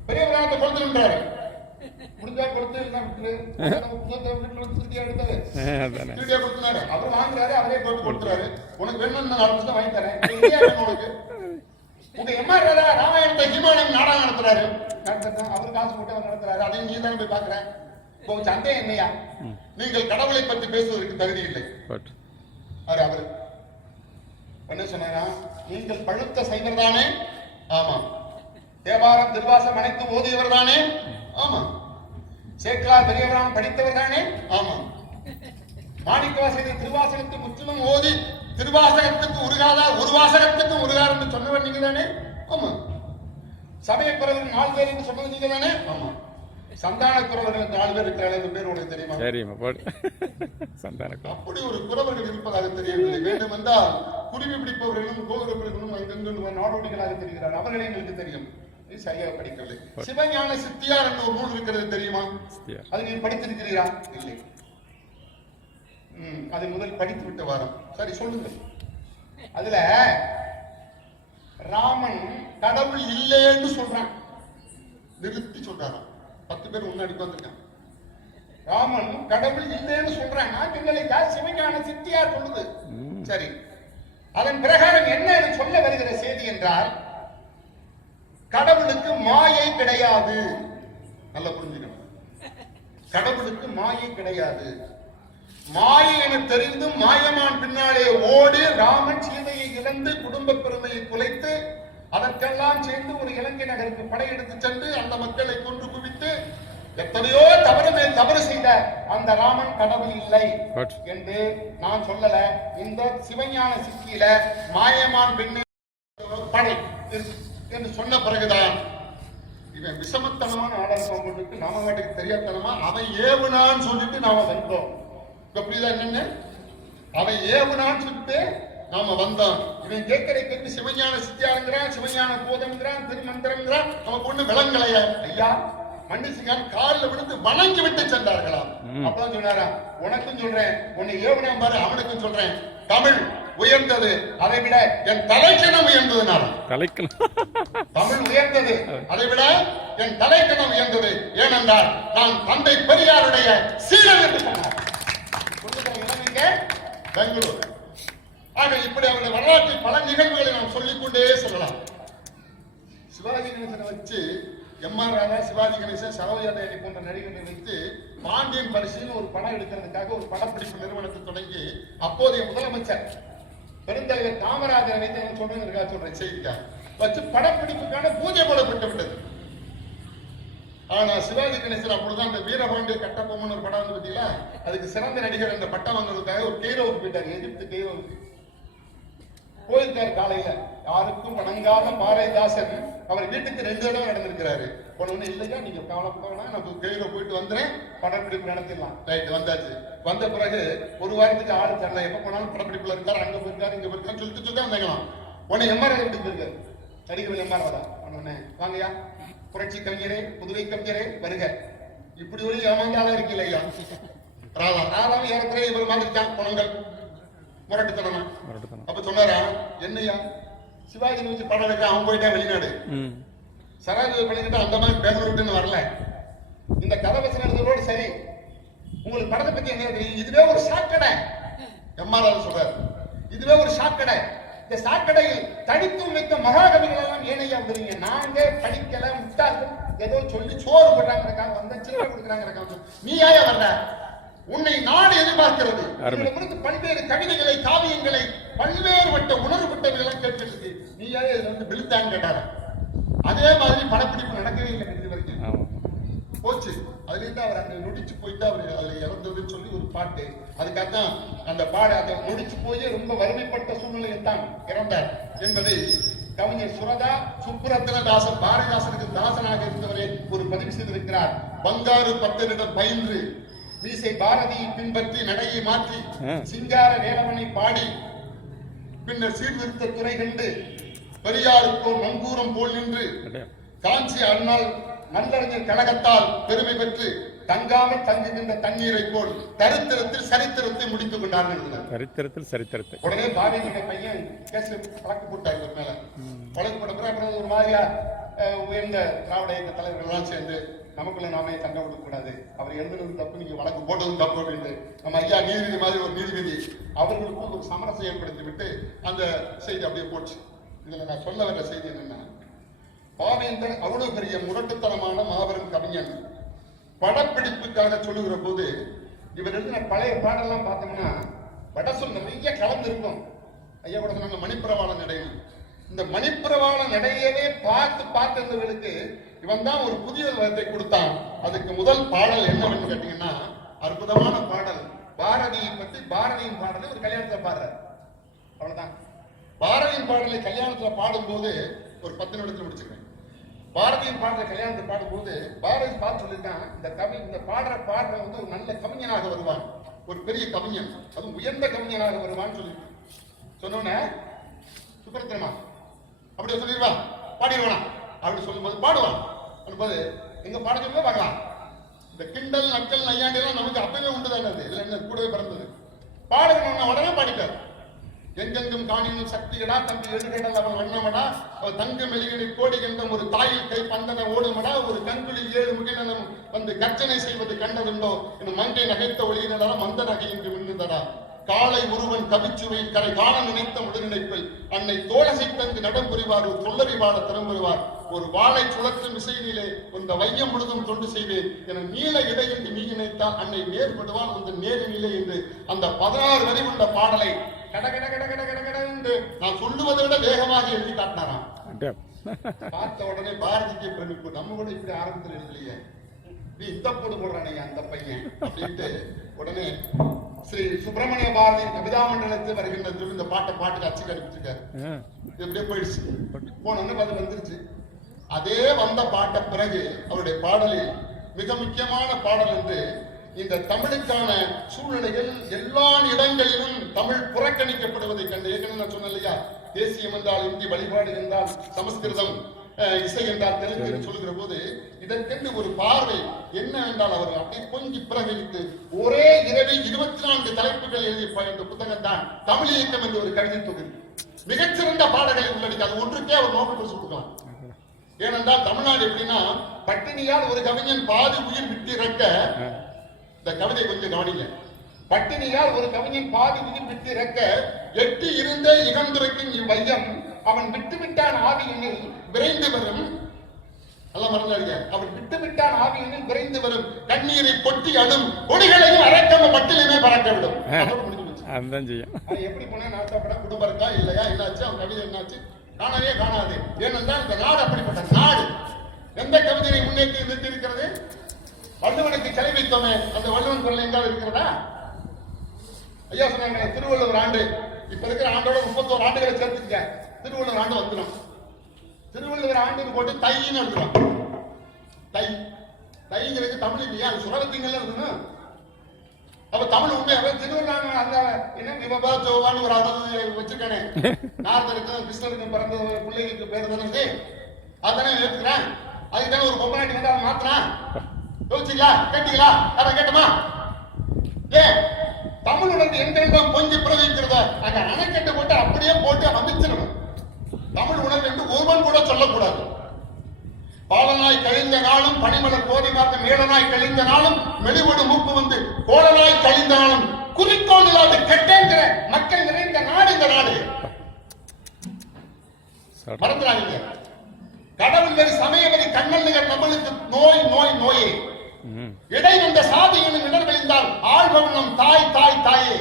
பெரிய புராணத்தை கொடுத்துருன்றாரு, முடிஞ்சா கொடுத்து கொடுத்துனாரு, அவர் வாங்குறாரு, அவரே போட்டு கொடுத்துறாரு, உனக்கு வேணும்னு 4 நிமிஷம் வாங்கி தரேன், உனக்கு உங்க எம்ஆர் ராதா ராமாயணத்தை ஹிமாலயம் நாடகம் நடத்துறாரு, அவரு காசு போட்டு அவர் நடத்துறாரு, அதையும் நீ தானே போய் பாக்குறேன், இப்போ சந்தேகம் என்னையா, நீங்கள் கடவுளை பற்றி பேசுவதற்கு தகுதி இல்லை. அவரு என்ன சொன்னா, நீங்கள் பழுத்த சைவர் தானே, ஆமா, தேவாரம் திருவாசம் அனைத்து ஓதியவர் தானே, ஆமா, சேக்கலார் பெரியவராம் படித்தவர் தானே, ஆமா, மாணிக்கவாசகத்தை திருவாசகத்தை முற்றிலும் ஓதி திருவாசகத்துக்கு உருகாதா ஒரு வாசகத்துக்கும் உருகார் என்று சொன்னவர் நீங்க தானே, ஆமா, சமயக்குறவர்கள் 4 பேர் என்று சொன்னது நீங்க தானே, ஆமா, சந்தான குறவர்கள் 4 பேர் இருக்கிறார்கள் பேர் உனக்கு தெரியுமா, அப்படி ஒரு குறவர்கள் இருப்பதாக தெரியவில்லை, வேண்டும் என்றால் குருவி பிடிப்பவர்களும் கோகுரவர்களும் அங்கெங்கு நாடோடிகளாக தெரிகிறார், அவர்களே எங்களுக்கு தெரியும், சரியாக படிக்கவில்லை. சிவஞான சித்தியார் என்ற ஒரு நூல் இருக்கிறது தெரியுமா, அது நீ படித்திருக்கிறீரா, இல்லை, அதை முதல் படித்து விட்டு வாரம், சரி சொல்லுங்கள். அதுல ராமன் கடவுள் இல்லைன்னு சொல்றான், நிறுத்தி சொல்றாராம், 10 பேர் முன்னாடி வந்துருக்கான், ராமன் கடவுள் இல்லைன்னு சொல்றாங்க, சிவஞான சித்தியார் சொல்லுது, சரி அதன் பிரகாரம் என்ன சொல்ல வருகிற செய்தி என்றால், கடவுளுக்கு மாயை கிடையாது. நல்லா புரிஞ்சுக்கணும், கடவுளுக்கு மாயை கிடையாது. மாயை என தெரிந்தும் மாயமான் பின்னாலே ஓடி ராமன் சீதையை இழந்து குடும்ப பெருமையை குலைத்து அதற்கெல்லாம் சேர்ந்து ஒரு இலங்கை நகருக்கு படையெடுத்து சென்று அந்த மக்களை கொன்று குவித்து எத்தனையோ தவறு செய்த அந்த ராமன் கடவுள் இல்லை என்று நான் சொல்லல. இந்த சிவஞான சித்தியில மாயமான் பெண்ணு படை என்று சொன்ன பிறகுதான் இவன் விஷமத்தனமான ஆடல் கொண்டு நாம வாட்டுக்கு தெரியாதனமா அவன் ஏவுனான்னு சொல்லிட்டு நாம வந்தோம். புரியுதா என்னன்னு? அவன் ஏவுனான்னு சொல்லிட்டு நாம வந்தோம். இவன் கேட்கிற கேட்டு சிவஞான சித்தியாங்கிறான், சிவஞான போதம்ங்கிறான், திருமந்திரங்கிறான். நமக்கு ஒண்ணு விளங்கலையா? ஐயா மன்னிச்சுக்கான் காலில் விழுந்து வணங்கி விட்டு சென்றார்களாம். அப்பதான் சொன்னாரா, உனக்கும் சொல்றேன், உன்னை ஏவுனா பாரு, அவனுக்கும் சொல்றேன், தமிழ் உயர்ந்தது, அதை விட என் தலைக்கணம் உயர்ந்ததுனால. தமிழ் உயர்ந்தது, அதை விட என் தலைக்கணம் உயர்ந்தது. ஏனென்றால் நான் தந்தை பெரியாருடைய சீடர் என்று சொன்னார். பெங்களூர். ஆக இப்படி அவருடைய வரலாற்றில் பல நிகழ்வுகளை நாம் சொல்லிக்கொண்டே சொல்லலாம். சிவாஜி கணேசனை வச்சு எம்.ஆர். ராதா, சிவாஜி கணேசன், சரோஜாதேவி போன்ற நடிகர்களை வைத்து பாண்டியன் பரிசுன்னு ஒரு படம் எடுக்கிறதுக்காக ஒரு படப்பிடிப்பு நிறுவனத்தை தொடங்கி அப்போதைய முதலமைச்சர் பெருந்தலைவர் காமராஜரை வைத்து சொல்றேன் செய்திக்காக வச்சு படப்பிடிப்புக்கான பூஜை போடப்பட்டு விட்டது. ஆனா சிவாஜி கணேசன் அப்பொழுதுதான் அந்த வீரபாண்டிய கட்டபொம்மன் ஒரு படம் வந்து பார்த்தீங்களா, அதுக்கு சிறந்த நடிகர் என்ற பட்டம் வாங்குறதுக்காக ஒரு கெய்ரோவுக்கு போயிட்டாரு, எகிப்து கெய்ரோவுக்கு போயிருக்காரு. காலையில யாருக்கும் வணங்காத பாரதிதாசன் அவர் வீட்டுக்கு 2 தடவை நடந்திருக்கிறாரு. ஒண்ணு இல்லையா, நீங்க கவலைப்படா, நான் கெய்ரோ போயிட்டு வந்துறேன், படப்பிடிப்பு நடத்திடலாம். ரைட், வந்தாச்சு. வந்த பிறகு ஒரு வாரத்துக்கு ஆளு தரல, எப்ப போனாலும் படப்பிடிப்புல இருக்காரு, அங்க போயிருக்காரு, இங்க போயிருக்காரு சொல்லிட்டு வந்தாங்களாம். உடனே எம்.ஆர். வீட்டுக்கு போயிருக்காரு, நடிகர் எம்.ஆர். உடனே வாங்கயா புரட்சி கவிஞரே, புதுவை கவிஞரே வருக. இப்படி ஒரு ஏமாந்தாலும் இருக்கல ஐயா. ராதா ராதாவும் ஏறக்குறைய இவர் மாதிரி தான் குணங்கள், முரட்டுத்தனமா. அப்ப சொன்னாரா, என்னையா சிவாஜி வச்சு படம் எடுக்க அவன் போயிட்டான் வெளிநாடு, சராஜி பண்ணிக்கிட்டு அந்த மாதிரி பெங்களூருன்னு வரல, இந்த கதவசனம் இருந்ததோடு சரி, உங்களுக்கு படத்தை பத்தி என்ன தெரியும், இதுவே ஒரு சாக்கடை. எம்.ஆர். சொல்றாரு, இதுவே ஒரு சாக்கடை. இந்த சாக்கடையில் தடித்து வைத்த மகாகவிகள் எல்லாம் ஏனையா விடுறீங்க, நாங்க படிக்கல முட்டார்கள் ஏதோ சொல்லி சோறு போட்டாங்க வந்த சில்லறை கொடுக்குறாங்க, நீ ஏன் வர்ற, உன்னை நாடு எதிர்பார்க்கிறது. பல்வேறு கவிதைகளை, காவியங்களை, பல்வேறு வட்ட உணர்வுட்டவர்களை கேட்டு நீ ஏன் இதுல வந்து விழுத்தான்னு கேட்டாரு. அதே மாதிரி படப்பிடிப்பு நடக்கவே இல்லை இது வரைக்கும் போச்சு. அதுல இருந்து அவர் அங்க நொடிச்சு போயிட்டு அவர் அதுல இறந்ததுன்னு சொல்லி ஒரு பாட்டு, அதுக்காகத்தான் அந்த பாட அதை நொடிச்சு போய் ரொம்ப வறுமைப்பட்ட சூழ்நிலையில் தான் இறந்தார் என்பதை கவிஞர் சுப்புரத்ன தாசன், பாரதிதாசனுக்கு தாசனாக இருந்தவரே ஒரு பதிவு செய்திருக்கிறார். பங்காரு பத்தனிடம் பயின்று மீசை பாரதியை பின்பற்றி நடையை மாற்றி சிங்கார வேலவனை பாடி பின்னர் சீர்திருத்த துறை கண்டு பெரியாருக்கோ நங்கூரம் போல் நின்று காஞ்சி அண்ணால் நல்லறிஞர் கழகத்தால் பெருமை பெற்று தங்காமல் தங்குகின்ற தண்ணீரை போல் தரித்திரத்தில் சரித்திரத்தை முடித்துக் கொண்டார்கள். உடனே பாரதியுடைய பையன் கேஸ்ல வழக்கு போட்டார் இவர் மேல. வழக்கு போட்ட அப்புறம் ஒரு மாதிரியா உயர்ந்த திராவிட இயக்க தலைவர்கள் எல்லாம் சேர்ந்து நமக்குள்ள நாமே சண்டை கொடுக்க கூடாது, அவர் எழுதுனது தப்பு, நீங்க வழக்கு போட்டதும் தப்பு அப்படின்னு நம்ம ஐயா நீதிபதி மாதிரி ஒரு நீதிபதி அவர்களுக்கும் ஒரு சமரசம் ஏற்படுத்தி விட்டு அந்த செய்தி அப்படியே போச்சு. இதுல நான் சொல்ல வர்ற செய்தி என்னன்னா, பாவேந்தர் அவ்வளவு பெரிய முரட்டுத்தனமான மாபெரும் கவிஞன். படப்பிடிப்புக்காக சொல்லுகிற போது இவர் எழுதின பழைய பாடெல்லாம் பார்த்தோம்னா வடசொல் நிறைய கலந்திருக்கும். ஐயா கூட சொன்னாங்க மணிப்பிரவாள நடையும். இந்த மணிப்பிரவாள நடையவே பார்த்து இருந்தவர்களுக்கு இவன் தான் ஒரு புதிய விதத்தை கொடுத்தான். அதுக்கு முதல் பாடல் என்னவென்று கேட்டீங்கன்னா, அற்புதமான பாடல். பாரதியை பற்றி பாரதியின் பாடலை ஒரு கல்யாணத்துல பாடுறார், அவ்வளவுதான். பாரதியின் பாடலை கல்யாணத்துல பாடும்போது ஒரு 10 நிமிடத்தில் முடிச்சுக்கிறேன். பாரதியின் பாடலை கல்யாணத்தை பாடும்போது பாரதி பார்த்து சொல்லியிருக்கான், இந்த பாடுற வந்து ஒரு நல்ல கவிஞனாக வருவான், ஒரு பெரிய கவிஞன், அதுவும் உயர்ந்த கவிஞனாக வருவான்னு சொல்லி சொன்னோன்னே சுப்பிரத்திரமா அப்படி சொல்லிடுவான், பாடிடுவானா அப்படி சொல்லும்போது பாடுவான். போது எங்க பாட சொல்லுங்க பார்க்கலாம். இந்த கிண்டல் நக்கல் நையாண்டி எல்லாம் நமக்கு அப்பவே உண்டுதானே, அது இல்லை கூடவே பிறந்தது. பாடுகணும்னா உடனே பாடிட்டார். எங்கெங்கும் காணினும் சக்தியடா தம்பி எழுகடல் அவன் வண்ணமடா, அவன் தங்க மெலிகடி கோடி கண்டம் ஒரு தாயில் கை பந்தன ஓடுமடா, ஒரு கண்குளில் 7 முகினம் வந்து கர்ச்சனை செய்வது கண்டதுண்டோ, இன்னும் மங்கை நகைத்த ஒளியினடா மந்த நகையின்றி மின்னுதடா, காலை ஒருவன் கவிச்சுவையில் கரை காண நினைத்த முழுநினைப்பில் அன்னை தோழசை தந்து நடம் புரிவார் ஒரு சொல்லறிவாள திறம் புரிவார் ஒரு வாழை சுழற்றும் இசையினிலே இந்த வையம் முழுதும் தொண்டு செய்வேன் என நீள இடை என்று நீ நினைத்தால் அன்னை நேர்படுவான் இந்த நேரினிலே என்று அந்த 16 வரி கொண்ட பாடலை கட கட கட கட கட கட என்று நான் சொல்லுவதை விட வேகமாக எழுதி காட்டினாராம். பார்த்த உடனே பாரதிக்கு பிரமிப்பு, நம்ம கூட இப்படி ஆரம்பத்தில் எழுதலையே, நீ இந்த போடு போடுறானே அந்த பையன் அப்படின்ட்டு உடனே ஸ்ரீ சுப்பிரமணிய பாரதி கவிதா மண்டலத்தில் வருகின்ற சொல்லி இந்த பாட்டுக்கு அச்சுக்கு அனுப்பிச்சிருக்காரு. எப்படியே போயிடுச்சு, போனோன்னு அது வந்துருச்சு. அதே வந்த பாட்ட பிறகு அவருடைய பாடலில் மிக முக்கியமான பாடல் என்று இந்த தமிழுக்கான சூழ்நிலைகள் எல்லா இடங்களிலும் தமிழ் புறக்கணிக்கப்படுவதை கண்டு ஏற்கனவே நான் சொன்னேன் இல்லையா, தேசியம் என்றால் இந்தி, வழிபாடு என்றால் சமஸ்கிருதம், இசை என்றால் தெலுங்கு என்று சொல்லுகிற போது இதற்கென்று ஒரு பார்வை என்ன என்றால் அவர் அப்படியே கொஞ்சம் பிரகலித்து ஒரே இரவில் 24 தலைப்புகள் எழுதிய இந்த புத்தகம் தான் தமிழ் இயக்கம் என்ற ஒரு கவிதை தொகுதி. மிகச்சிறந்த பாடல்களை உள்ளடக்கி அது ஒன்றுக்கே அவர் நோக்கம் பரிசு கொடுக்கலாம். ஏனென்றால் தமிழ்நாடு எப்படின்னா, பட்டினியால் ஒரு கவிஞன் பாதி உயிர் விட்டு இறக்க, இந்த கவிதை கொஞ்சம் கவனிங்க, பட்டினியால் ஒரு கவிஞன் பாதி உயிர் விட்டு இறக்க எட்டு இருந்தே இகந்துரைக்கும் இவ்வையம் அவன் விட்டுவிட்டான் ஆவியினில் விரைந்து வரும், நல்ல மறந்தாங்க, அவன் விட்டுவிட்டான் ஆவியினில் விரைந்து வரும் கண்ணீரை கொட்டி அடும் கொடிகளையும் அரைக்காம பட்டிலுமே பறக்க விடும். எப்படி போனா நாட்டப்பட குடும்பம் இருக்கா இல்லையா, என்னாச்சு அவன் கவிதை என்னாச்சு காணவே காணாது. ஏனென்றால் இந்த நாடு அப்படிப்பட்ட நாடு. எந்த கவிதையை முன்னேற்றி நிறுத்தி இருக்கிறது? வள்ளுவனுக்கு சிலை வைத்தோமே, அந்த வள்ளுவன் குரல் எங்காவது இருக்கிறதா? ஐயா சொன்னாங்க திருவள்ளுவர் ஆண்டு, இப்ப இருக்கிற ஆண்டோட 31 ஆண்டுகளை சேர்த்துக்க, திருவள்ளுவர் ஆண்டு வந்துடும். திருவள்ளுவர் ஆண்டுன்னு போட்டு தைன்னு எழுதுறோம். தைங்கிறது தமிழ் இல்லையா, அது சுரகத்திங்கல்ல இருக்கணும். அப்ப தமிழ் உண்மையாக திருவள்ளுவர் அந்த என்ன விபபான்னு ஒரு அறுபது வச்சிருக்கானே, நாரதருக்கும் கிருஷ்ணருக்கும் பிறந்த பிள்ளைகளுக்கு பேர் தானே, அதானே ஏற்றுக்கிறேன். அதுக்கு தானே ஒரு பொம்மநாட்டி வந்து அதை மாத்தினான். யோசிச்சீங்களா? கேட்டீங்களா? அதை கேட்டுமா? ஏன் தமிழ் உணர்வு எங்கெல்லாம் பொங்கி பிரவகிக்கிறத அங்க அணைக்கட்டு போட்டு அப்படியே போட்டு அமைச்சிடணும். தமிழ் உணர்வு என்று ஒருவன் கூட சொல்லக்கூடாது. பாலனாய் கழிந்த நாளும் பனிமலர் கோதை பார்த்த மேலனாய் கழிந்த நாளும் மெலிவொடு மூப்பு வந்து கோலனாய் கழிந்த நாளும் குறிக்கோள் இல்லாத கெட்டங்கிற மக்கள் நிறைந்த நாடு இந்த நாடு. மறந்துடாதீங்க. கடவுள் வரி சமயவரி கண்ணல் நிகர் நம்மளுக்கு நோய் நோய் நோயே இடை வந்த சாதியின் இடர் விழுந்தால் ஆழ்வண்ணம் தாய் தாய் தாயே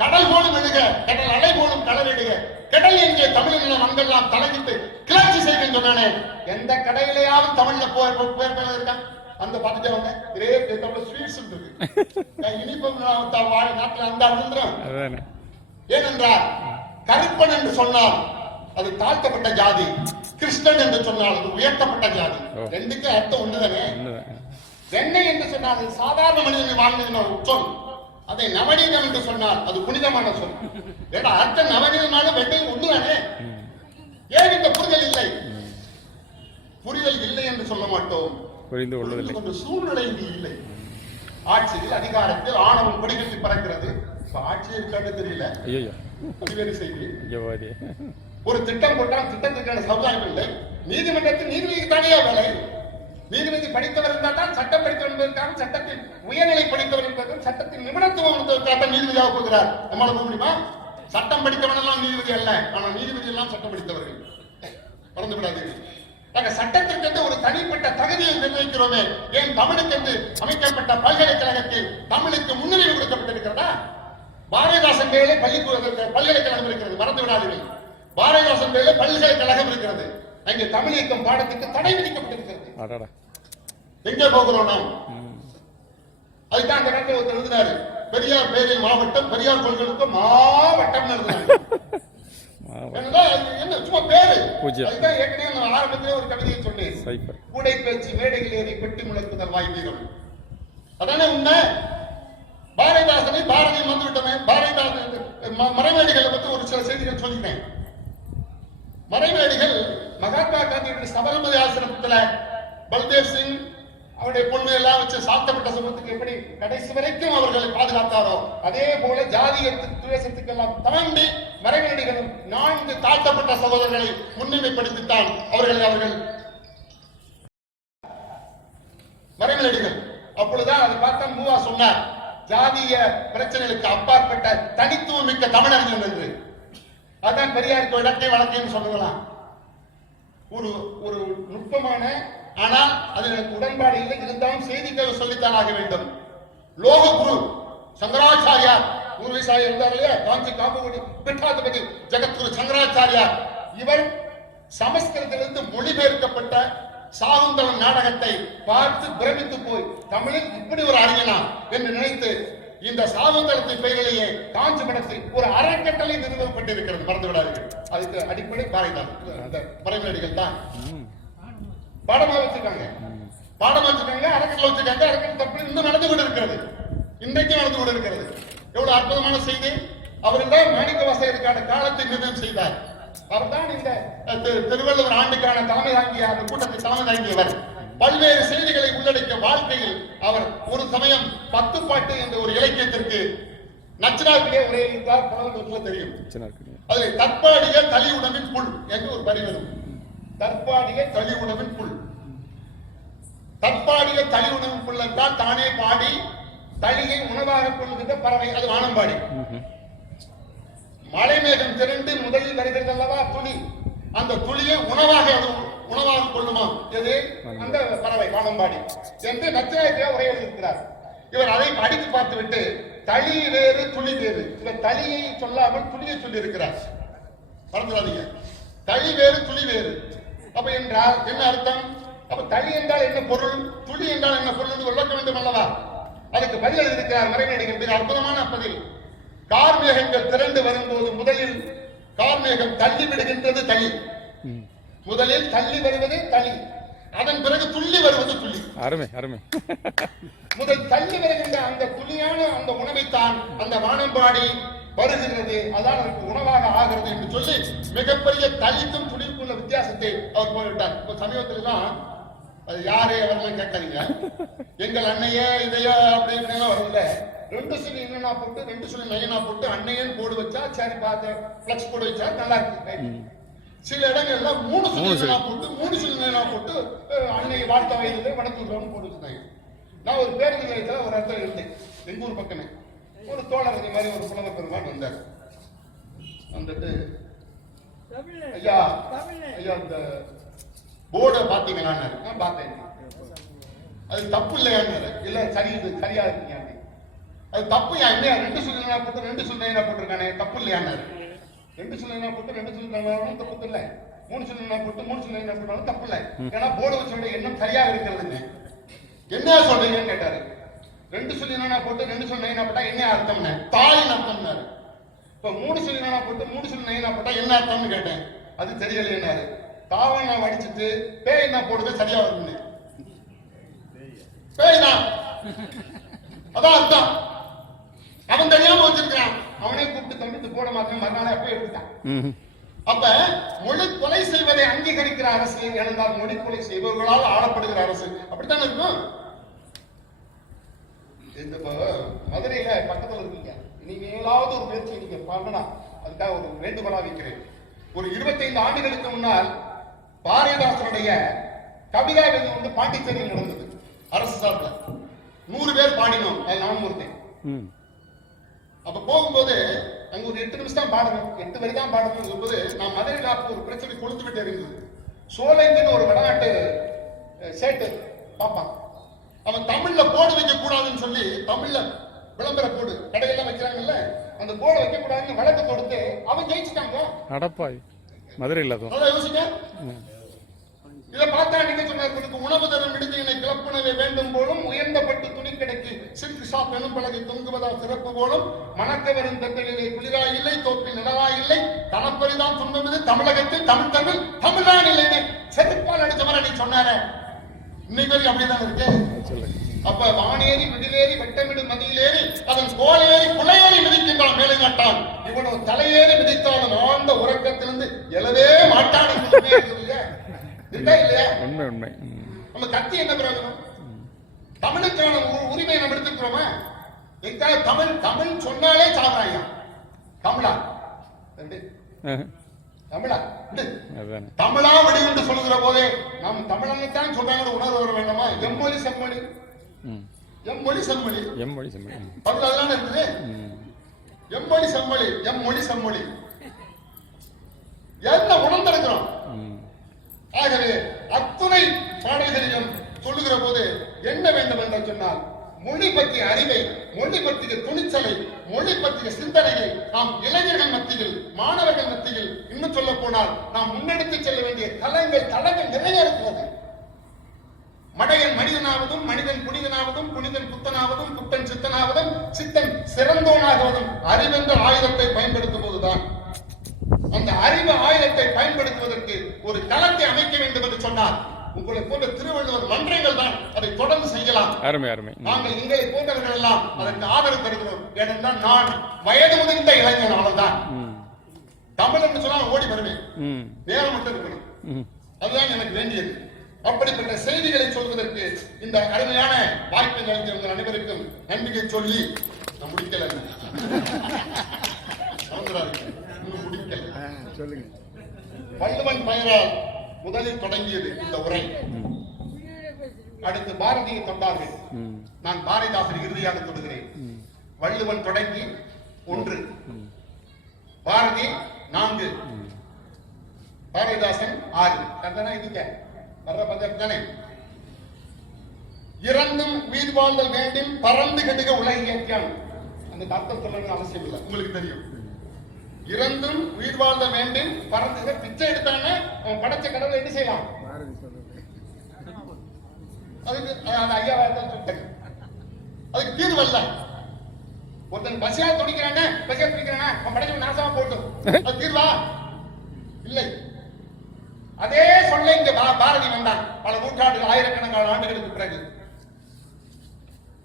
கடல் போலும் எழுக கடல் அலை போலும் கடலிடுக கடல் எங்கே தமிழ் நிலம் அங்கெல்லாம் தலைவிட்டு கிளர்ச்சி செய்வேன் சொன்னானே. எந்த கடையிலேயாவது தமிழ்ல பேர் இருக்கா? அந்த பாட்டுட்டே வந்த தமிழ் ஸ்வீட்ஸ் இருக்கு, இனிப்பும் நாட்டில் அந்த அழுந்துரும். ஏனென்றால் கருப்பன் என்று சொன்னால் அது தாழ்த்தப்பட்ட ஜாதி, கிருஷ்ணன் என்று சொன்னால் அது உயர்த்தப்பட்ட ஜாதி. ரெண்டுக்கும் அர்த்தம் ஒண்ணுதானே. வெண்ணெய் என்று சொன்னால் அது சாதாரண மனிதன் வாழ்ந்த சொல், அதை நவநீதம் என்று சொன்னால் அது புனிதமான சொல். ஏன்னா அர்த்தம் நவநீதனாலும் வெண்ணெய் ஒண்ணுதானே. ஏன் இந்த புரிதல் இல்லை? புரிதல் இல்லை என்று சொல்ல மாட்டோம், சூழ்நிலை இல்லை. ஆட்சியில் அதிகாரத்தில் ஆணவம் கொடிகட்டி பறக்கிறது. ஆட்சி இருக்கான்னு தெரியல, பதிவேறு செய்தி. ஒரு திட்டம் போட்டால் திட்டத்திற்கான சமுதாயம் இல்லை. நீதிமன்றத்தில் நீதிபதிக்கு தனியா வேலை. நீதிபதி படித்தவர் இருந்தால் தான் சட்டம் படித்தவர் என்பதற்காக சட்டத்தில் உயர்நிலை படித்தவர் என்பதற்கும் சட்டத்தின் நிபுணத்துவம் என்பதற்காக நீதிபதியாக போகிறார். நம்மளால போக முடியுமா? சட்டம் படித்தவன் எல்லாம் நீதிபதி அல்ல, ஆனால் நீதிபதி எல்லாம் சட்டம் படித்தவர்கள். மறந்து விடாதீர்கள். சட்டத்திற்கு ஒரு தனிப்பட்ட தகுதியை நிர்ணயிக்கிறோமே, ஏன் தமிழுக்கு அமைக்கப்பட்ட பல்கலைக்கழகத்தில் தமிழுக்கு முன்னுரிமை கொடுக்கப்பட்டிருக்கிறதா? பாரதிதாசன் பேரிலே பல்கலைக்கழகம் இருக்கிறது, மறந்து விடாதீர்கள். பாரதிதாசன் பேரிலே பல்கலைக்கழகம் இருக்கிறது. அங்கே தமிழ் இயக்கம் பாடத்துக்கு தடை விதிக்கப்பட்டிருக்கிறது. எங்கே போகிறோம் நாம்? அதுதான் அந்த நேரத்தில் ஒருத்தர் எழுதினாரு, பெரியார் பேரில் மாவட்டம், பெரியார் கொள்கைகளுக்கு மாவட்டம் என்ன சும்மா பேரு. அதுதான் ஏற்கனவே நான் ஆரம்பத்திலே ஒரு கவிதையை சொன்னேன், கூடை பேச்சு மேடையில் ஏறி பெட்டி முழக்குதல் வாய்வீகம். அதானே உண்மை. பாரதிதாசனை பாரதியம் வந்து விட்டோமே. பாரதிதாசன் மறைமேடிகளை பற்றி ஒரு சில செய்திகள் சொல்லிட்டேன். மறைமேடிகள் மகாத்மா காந்தியுடைய சபர்மதி ஆசிரமத்துல பல்தேவ் சிங் அவருடைய பொண்ணு எல்லாம் வச்சு சாத்தப்பட்ட சமூகத்துக்கு எப்படி கடைசி வரைக்கும் அவர்களை பாதுகாத்தாரோ, அதே போல ஜாதிய துவேஷத்துக்கெல்லாம் தாண்டி மறைமேடிகளும் 4 தாழ்த்தப்பட்ட சகோதரர்களை முன்னிலைப்படுத்தித்தான் அவர்கள் மறைமேடிகள். அப்பொழுதுதான் அதை பார்த்தா மூவா சொன்னார், ஜாதிய பிரச்சனைகளுக்கு அப்பாற்பட்ட தனித்துவம் மிக்க தமிழர்கள் என்று. அதான் பெரியாருக்கு இடக்கை வழக்கைன்னு சொல்லலாம். ஒரு ஒரு நுட்பமான, ஆனால் அதில் எனக்கு உடன்பாடு இல்லை, இருந்தாலும் செய்திகள் சொல்லித்தான் ஆக வேண்டும். லோக குரு சங்கராச்சாரியார், குருவிசாயி இருந்தார் இல்லையா, காஞ்சி காம்புகுடி பிட்டாதிபதி ஜெகத்குரு சங்கராச்சாரியார், இவர் சமஸ்கிருதத்திலிருந்து மொழிபெயர்க்கப்பட்ட சாகுந்தலம் நாடகத்தை பார்த்து பிரமித்து போய் தமிழில் இப்படி ஒரு அறிஞனா என்று நினைத்து இந்த சாகுந்தலத்தின் பெயரிலேயே காஞ்சிபுரத்தில் ஒரு அறக்கட்டளை நிறுவப்பட்டிருக்கிறது, மறந்து விடாதீர்கள். அதுக்கு அடிப்படை பாறைதான், அந்த மறைமேடிகள் தான் பாடமா வச்சிருக்காங்க. அறக்கட்டளை வச்சிருக்காங்க. அறக்கட்டளை தப்பு இன்னும் நடந்து கொண்டு இருக்கிறது, இன்றைக்கும் நடந்து கொண்டு இருக்கிறது. எவ்வளவு அற்புதமான செய்தி! அவர் தான் மாணிக்க வாசகருக்கான காலத்தை நிர்ணயம் செய்தார். அவர் தான் இந்த திருவள்ளுவர் ஆண்டுக்கான தலைமை தாங்கிய அந்த கூட்டத்தை தலைமை தாங்கியவர். பல்வேறு செய்திகளை உள்ளடக்கிய வாழ்க்கையில் அவர் ஒரு சமயம் 10 பாட்டு என்ற ஒரு இலக்கியத்திற்கு நச்சினார்க்கிடையே உரையிட்டார். புலவர்களுக்கு தெரியும். அதில் தற்பாடிய தளி உணவின் புல் என்று ஒரு வரி வரும். தற்பாடிய தளி உணவின் புல். தற்பாடிய தளி உணவின் புல் என்றால் தானே பாடி தளியை உணவாக கொள்கின்ற பறவை, அது வானம்பாடி. மழை மேகம் திரண்டு முதலில் வருகிறது அல்லவா துளி, அந்த துளியை உணவாக கொள்ளுமா எது? அந்த பறவை வானம்பாடி என்று நச்சினார்க்கிடையே உரை எழுதியிருக்கிறார். இவர் அதை படித்து பார்த்துவிட்டு தளி வேறு துளி வேறு, இவர் தளியை சொல்லாமல் துளியை சொல்லி இருக்கிறார். மறந்துடாதீங்க, தளி வேறு துளி வேறு. அப்ப என்றால் என்ன அர்த்தம்? அப்ப தளி என்றால் என்ன பொருள், துளி என்றால் என்ன பொருள் என்று விளக்க வேண்டும் அல்லவா? அதுக்கு பதில் எழுதியிருக்கிறார் மறைமேடிகள். மிக அற்புதமான பதில். கார்மேகங்கள் திரண்டு வரும்போது முதலில் கார்மேகம் தள்ளி விடுகின்றது தளி. முதலில் தள்ளி வருவது தளி, அதன் பிறகு துள்ளி வருவது துள்ளி. அருமை அருமை. முதல் தள்ளி வருகின்ற அந்த துளியான அந்த உணவைத்தான் அந்த வானம்பாடி வருகிறது, அதான் அதுக்கு உணவாக ஆகிறது என்று சொல்லி மிகப்பெரிய தளிக்கும் துளிக்கும் உள்ள வித்தியாசத்தை அவர் போய்விட்டார். இப்ப சமீபத்துல தான் அது யாரே அவரெல்லாம் கேட்காதீங்க, எங்கள் அன்னையே இதையோ அப்படி இப்படிலாம் வரும்ல, 2 சொல்லி என்னன்னா போட்டு 2 சொல்லி நயனா போட்டு அன்னையன் போடு வச்சா சரி, பார்த்து பிளக்ஸ் போடு வச்சா நல்லா இருக்கு. சில இடங்கள்ல 3 சொல்லி நயனா போட்டு 3 சொல்லி நயனா போட்டு அன்னை வாழ்த்த வயது வடத்தூர்லன்னு போட்டு வச்சிருந்தாங்க. நான் ஒரு பேருந்து நிலையத்துல ஒரு இடத்துல இருந்தேன், எங்க ஊர் பக்கமே. ஒரு தோழர் இந்த மாதிரி ஒரு புலவர் பெருமான் வந்தார். வந்துட்டு ஐயா ஐயா இந்த போர்டை பாத்தீங்களான்னு. நான் பார்த்தேன். அது தப்பு இல்லையான்னு. இல்ல சரி, இது சரியா இருக்கீங்க. அது தப்பு இல்லையா? 2 சொல்லி போட்டு 2 சொல்லி போட்டிருக்கானே, தப்பு இல்லையான்னு. 2 சொல்லி போட்டு 2 சொல்லி தப்பு இல்லை, 3 சொல்லி போட்டு 3 சொல்லி போட்டாலும் தப்பு இல்லை. ஏன்னா போர்டு வச்சோட எண்ணம் சரியா இருக்கிறதுங்க. என்ன சொல்றீங்கன்னு கேட்டாரு. 2 சொல்லி போட்டு 2 சொல்லி போட்டா என்ன அர்த்தம்னு, தாயின் அர்த்தம்னாரு. இப்ப 3 சொல்லி போட்டு 3 சொல்லி போட்டா என்ன அர்த்தம்னு கேட்டேன். அது தெரியலைன்னாரு. தாவன் நான் வடிச்சுட்டு பேய் என்ன போடுறது சரியா வருது, பேய்னா அதான் அர்த்தம். அவன் தெரியாம வச்சிருக்கான், அவனே கூப்பிட்டு தம்பித்து போட மாட்டேன், மறுநாளே அப்ப எடுத்துட்டான். அப்ப மொழி கொலை செய்வதை அங்கீகரிக்கிற அரசு என்றால் மொழி கொலை செய்பவர்களால் ஆளப்படுகிற அரசு அப்படித்தான் இருக்கும். இந்த மதுரையில பக்கத்துல இருக்கீங்க, நீங்க ஏதாவது ஒரு முயற்சி நீங்க பண்ணலாம், அதுக்காக ஒரு வேண்டுகோளா வைக்கிறேன். ஒரு 25 ஆண்டுகளுக்கு முன்னால் பாரதிதாசனுடைய கவிதா விருது வந்து பாண்டிச்சேரியில் நடந்தது. அரசு சார்பில் 100 பேர் பாடினோம், நானும் இருந்தேன். அப்ப போகும்போது அங்க ஒரு 8 நிமிஷம் தான் பாடணும், 8 வரி தான் பாடணும் சொல்லும்போது நான் மதுரையில் அப்போ ஒரு பிரச்சனை கொளுத்து விட்டு இருந்தது. சோலைங்கன்னு ஒரு வடநாட்டு சேட்டு பாப்பான், அவன் தமிழ்ல போர்டு வைக்க கூடாதுன்னு சொல்லி தமிழ்ல விளம்பர போர்டு கடையெல்லாம் வைக்கிறாங்கல்ல, அந்த போர்டு வைக்க கூடாதுன்னு வழக்கு கொடுத்து அவன் ஜெயிச்சுட்டாங்க. அடப்பாய், மதுரையில் யோசிக்க. இதை பார்த்தா நீங்க சொன்னார், உணவு தரம் விடுதியினை கிளப்புணவை வேண்டும் போலும் உயர்ந்தப்பட்டு துணி கிடைக்கு சில்க் ஷாப் எனும் பலகை தொங்குவதா சிறப்பு போலும் மணக்க வரும் தங்களிலே குளிரா இல்லை தோப்பில் நிலவா இல்லை தனப்பரிதான் துன்பது தமிழகத்தில் தமிழ் தமிழ் தமிழ்தான் இல்லைன்னு செருப்பால் அடிச்ச மாதிரி அன்னைக்கு சொன்னார. இன்னைக்கு வரைக்கும் அப்படிதான் இருக்கு. அப்ப வானேறி விடிலேறி வெட்டமிடு மதியிலேறி அதன் கோலேறி குலையேறி மிதிக்கின்றான் மேலே காட்டான். இவனு தலையேறி மிதித்தாலும் ஆழ்ந்த உறக்கத்திலிருந்து எழவே மாட்டான். இல்லையா? உண்மை உண்மை. நம்ம கத்தி என்ன பிரயோஜனம்? தமிழுக்கான உரிமை நம்ம எடுத்துக்கிறோமா? எங்க தமிழ் தமிழ் சொன்னாலே சாகுறாங்க. தமிழா தமிழா தமிழா விடு என்று சொல்லுகிற போதே நம் தமிழனைத்தான் சொல்றாங்க உணர்வு வர வேண்டாமா? எம்மொழி செம்மொழி எம்மொழி செம்மொழி எம்மொழி செம்மொழி. தமிழ் அதெல்லாம் இருக்குது. எம்மொழி செம்மொழி, எம்மொழி செம்மொழி என்ன உணர்ந்திருக்கிறோம். ஆகவே அத்துணை பாடல்களிலும் சொல்லுகிற போது என்ன வேண்டும் என்று சொன்னால், மொழி பற்றிய அறிவை, மொழி பற்றிய துணிச்சலை, மொழி பற்றிய சிந்தனையை நாம் இளைஞர்கள் மத்தியில், மாணவர்கள் மத்தியில், இன்னும் சொல்ல போனால் நாம் முன்னெடுத்து செல்ல வேண்டிய தளங்கள் நிறைய இருக்கிறது. மடையன் மனிதனாவதும், மனிதன் புனிதனாவதும், புனிதன் புத்தனாவதும், புத்தன் சித்தனாவதும், சித்தன் சிறந்தோனாகுவதும் அறிவென்ற ஆயுதத்தை பயன்படுத்தும் போதுதான். அந்த அறிவு ஆயுதத்தை பயன்படுத்துவதற்கு ஒரு தளத்தை அமைக்க வேண்டும் என்று சொன்னார். உங்களை போன்ற திருவள்ளுவர் மன்றங்கள் தான் அதை தொடர்ந்து செய்யலாம். அருமை அருமை. நாங்கள் எங்களை போன்றவர்கள் எல்லாம் அதற்கு ஆதரவு தருகிறோம். ஏனென்றால் நான் வயது முதிர்ந்த இளைஞன், அவ்வளவுதான். தமிழ் என்று சொன்னால் ஓடி வருவேன், நேரம் மட்டும் இருக்கணும். அதுதான் எனக்கு வேண்டியது. அப்படிப்பட்ட செய்திகளை சொல்வதற்கு இந்த அருமையான வாய்ப்பை அளித்த உங்கள் அனைவருக்கும் நன்றியை சொல்லி நான் முடிக்கல. முடிக்கல. வள்ளுவன் பெயரால் முதலில் தொடங்கியது இந்த உரை. அடுத்து பாரதியை தொண்டார்கள். நான் பாரதிதாசன் இறுதியாக தொடுகிறேன். வள்ளுவன் தொடங்கி 1, பாரதி 4, பாரதிதாசன் 6. கந்தனா இதுங்க வர்ற பஞ்சம் தானே. இறந்தும் உயிர் வாழ்தல் வேண்டும், பறந்து கெடுக உலகை ஏற்றான். அந்த அர்த்தம் சொல்லணும்னு அவசியம் இல்லை, உங்களுக்கு தெரியும். இறந்தும் உயிர் வாழ்தல் வேண்டும், பறந்து பிச்சை எடுத்தாங்க. அவன் படைச்ச கடவுளை என்ன செய்யலாம்? அதுக்கு ஐயா அதுக்கு தீர்வு அல்ல. ஒருத்தன் பசியா துடிக்கிறானே, பசியா துடிக்கிறானா, அவன் படைச்ச நாசமா போட்டும். அது தீர்வா? இல்லை. அதே சொல்ல இங்க பாரதி வந்தான் பல நூற்றாண்டு, ஆயிரக்கணக்கான ஆண்டுகளுக்கு பிறகு.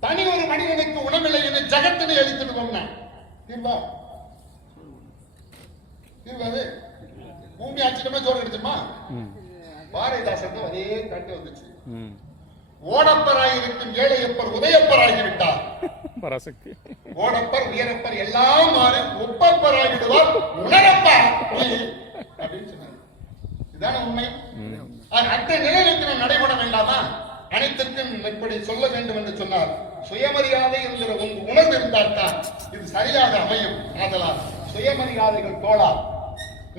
தனி ஒரு மனிதனுக்கு உணவில்லை என்று ஜகத்தினை அளித்துடுவோம். தீர்வா? தீர்வாது? பூமி ஆட்சியமா சோறு எடுத்துமா? பாரதிதாசனுக்கு அதே கட்டு வந்துச்சு. ஓடப்பராயிருக்கும் ஏழையப்பர் உதயப்பராகிவிட்டார். ஓடப்பர் உயரப்பர் எல்லாம் மாறி ஒப்பப்பராகிடுவார் உணரப்பா அப்படின்னு சொன்னார். இதுதான உண்மை. அற்ற நிலைக்கு நாம் நடைபெற வேண்டாமா? அனைத்திற்கும் இப்படி சொல்ல வேண்டும் என்று சொன்னார். சுயமரியாதை என்கிற உணர்வு இருந்தால்தான் இது சரியாக அமையும். ஆதலால் சுயமரியாதைகள் தோழா,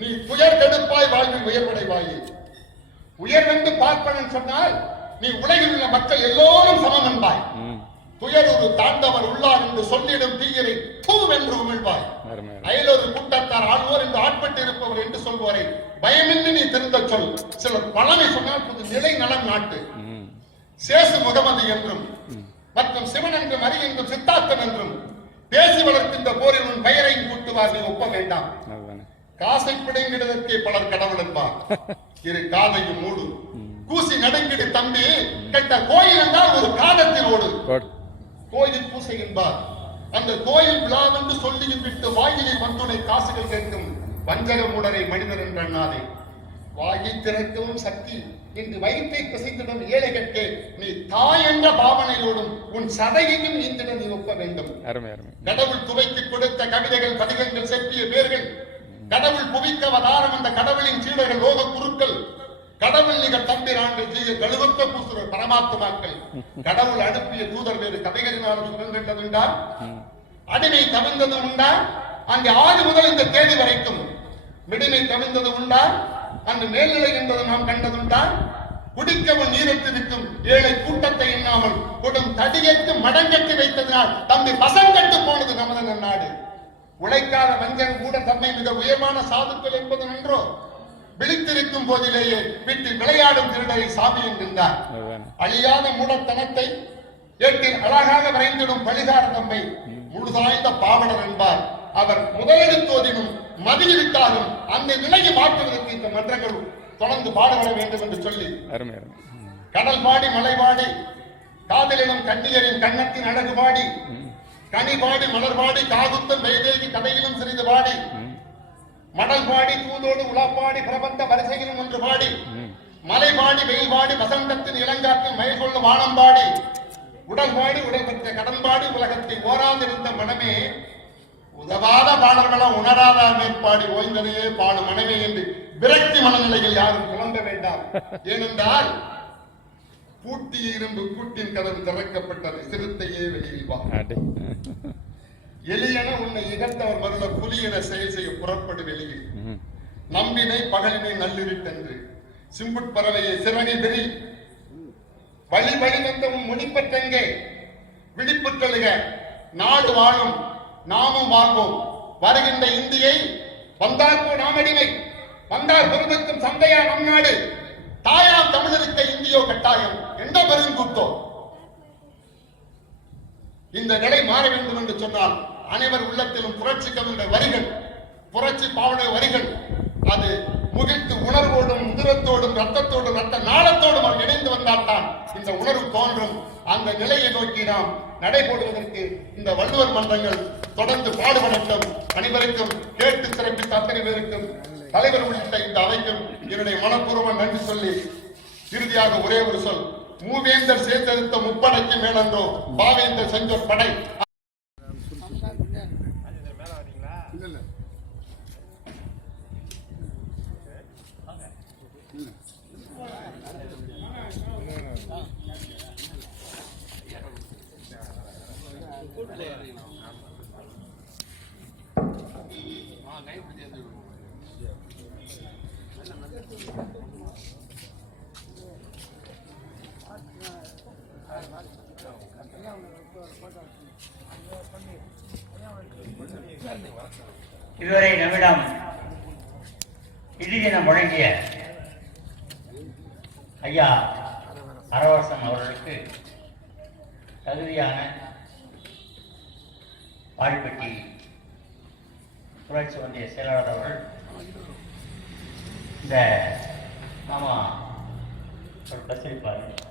நீ துயர் கெடுப்பாய், வாழ்வில் உயர்வடைவாயே. உயர்வென்று பார்ப்பனன் சொன்னால் நீ உலகில் உள்ள மக்கள் எல்லோரும் சமம் என்பாய். துயர் ஒரு தாண்டவர் உள்ளார் என்று சொல்லிடும் தீயரை பூவென்று உமிழ்வாய். அயலொரு கூட்டத்தார் ஆழ்வோர் என்று ஆட்பட்டு இருப்பவர் என்று சொல்வோரை பயமின்றி நீ திருந்த சொல். சிலர் பழமை சொன்னால் புது நிலை நலம் நாட்டு. சேசு முகமது என்றும் மற்றும் சிவன் என்றும் அரி என்றும் சித்தார்த்தன் என்றும் பேசி வளர்க்கின்ற போரில் உன் பெயரை கூட்டுவார், நீ ஒப்ப வேண்டாம். காசை பிடுங்கிடுவதற்கே பலர் கடவுள் என்பார். இரு காதையும் மூடு, கூசி நடுங்கிடு தம்பி, கெட்ட கோயில் என்றால் ஒரு காதத்தில் ஓடு. கோயில் பூசை என்பார். அந்த கோயில் விழாவென்று சொல்லியும் விட்டு வாயிலில் வந்துனை காசுகள் கேட்கும் வஞ்சகமுடரை மனிதர் என்ற அண்ணாதே. வாயை திறக்கவும் சக்தி என்று வயிற்றை பிசைத்திடும் ஏழைகட்கே நீ தாய் என்ற பாவனையோடும் உன் சதையையும் ஈந்திட நீ ஒப்ப வேண்டும். கடவுள் துவைக்கு கொடுத்த கவிதைகள், பதிகங்கள், செப்பிய பேர்கள், கடவுள் புவிக்க வதாரம் அந்த கடவுளின் சீடர்கள், லோக குருக்கள், கடவுள் நிகழ் தம்பிரான்கள், ஜீய கழுவத்த பூசுற பரமாத்மாக்கள், கடவுள் அனுப்பிய தூதர் வேறு கதைகளினாலும் சுரங்கட்டதுண்டா? அடிமை தவிர்ந்தது உண்டா? அங்கே ஆதி முதல் இந்த தேதி வரைக்கும் விடுமை தவிர்ந்தது உண்டா? அங்கு மேல்நிலை என்பது நாம் கண்டதுண்டா? குடிக்கவும் நீரத்திருக்கும் ஏழை கூட்டத்தை எண்ணாமல் கொடும் தடியேற்று மடங்கட்டி வைத்ததினால் தம்பி பசங்கட்டு போனது நமது நாடு. உழைக்காத வஞ்சன் கூட தம்மை மிக உயர்வான சாதுக்கள் என்பது நன்றோ? விழித்திருக்கும் போதிலேயே வீட்டில் விளையாடும் திருடரை சாமி என்கின்றார். அழியாத மூடத்தனத்தை ஏட்டில் அழகாக வரைந்திடும் பழிகார தம்மை முழுதாய்ந்த பாவனர் என்பார். அவர் முதலெடுத்தோதினும் மதியிட்டாலும் அந்த நிலையை மாற்றுவதற்கு இந்த மன்றங்கள் தொடர்ந்து பாடுபட வேண்டும் என்று சொல்லி, கடல் பாடி மலை பாடி காதலினும் கண்ணியரின் கண்ணத்தின் அழகு பாடி, கனி பாடி மலர் பாடி காகுத்தம் வைதேகி கதையிலும் சிறிது பாடி, மடல் பாடி தூதோடு உலாப்பாடி பிரபந்த வரிசையிலும் ஒன்று பாடி, மலை பாடி வெயில் பாடி வசந்தத்தின் இளங்காற்றில் மயில் கொள்ளும் வானம் பாடி, உடல் பாடி உடல் பெற்ற கடன் பாடி உலகத்தை ஓராதிருந்த மனமே உதவாத பாடல்களும் உணராத மேற்பாடி ஓய்ந்தனையே பாடு மனைவி என்று விரக்தி மனநிலையில் யாரும் புலம்ப வேண்டாம். ஏனென்றால் பூட்டிய இரும்பு கூட்டின் கதவு திறக்கப்பட்டது. சிறுத்தையே வெளியில் வா. அடே. எலியென உன்னை இகழ்ந்தவர் மருள புலியென செயல் செய்ய புறப்படு வெளியில். நம்பினை பகலினை நள்ளிருட்டென்று சிம்புட் பறவையை சிறகை பெறி வழி வழி வந்தவும் முடிப்பற்றெங்கே விழிப்புற்றழுக நாடு வாழும் நாமும் வாழ்வோம். வருகின்ற இந்தியை வந்தார்கோ நாம் அடிமை வந்தார் பெருமைக்கும் சந்தையா நம் நாடு தாயாம் தமிழருக்க இந்தியோ கட்டாயம் என்ற பெருங்கூத்தோ. இந்த நிலை மாற வேண்டும் என்று சொன்னால் அனைவர் உள்ளத்திலும் புரட்சி கவிழ்ந்த வரிகள், புரட்சி பாவனை வரிகள், அது முகிழ்த்து உணர்வோடும் உதிரத்தோடும் ரத்தத்தோடும் ரத்த நாளத்தோடும் அவர் இணைந்து வந்தால்தான் இந்த உணர்வு தோன்றும். அந்த நிலையை நோக்கி நாம் நடைபோடுவதற்கு இந்த வள்ளுவர் மன்றங்கள் தொடர்ந்து பாடுபடட்டும். அனைவருக்கும் கேட்டு சிறப்பித்த அத்தனை பேருக்கும் தலைவர் உள்ளிட்ட இந்த அவைக்கும் என்னுடைய மனப்பூர்வ நன்றி சொல்லி இறுதியாக ஒரே ஒரு சொல். மூவேந்தர் சேர்த்தெடுத்த முப்படைக்கு மேலன்றோ பாவேந்தர் செஞ்ச படை. இதுவரை நம்மிடம் இறுதியினம் வழங்கிய ஐயா அரவரசன் அவர்களுக்கு தகுதியான வாடிப்பட்டி புரட்சி ஒன்றிய செயலாளர் அவர்கள் இந்த மாமா ஒரு பத்திரிப்பாளர்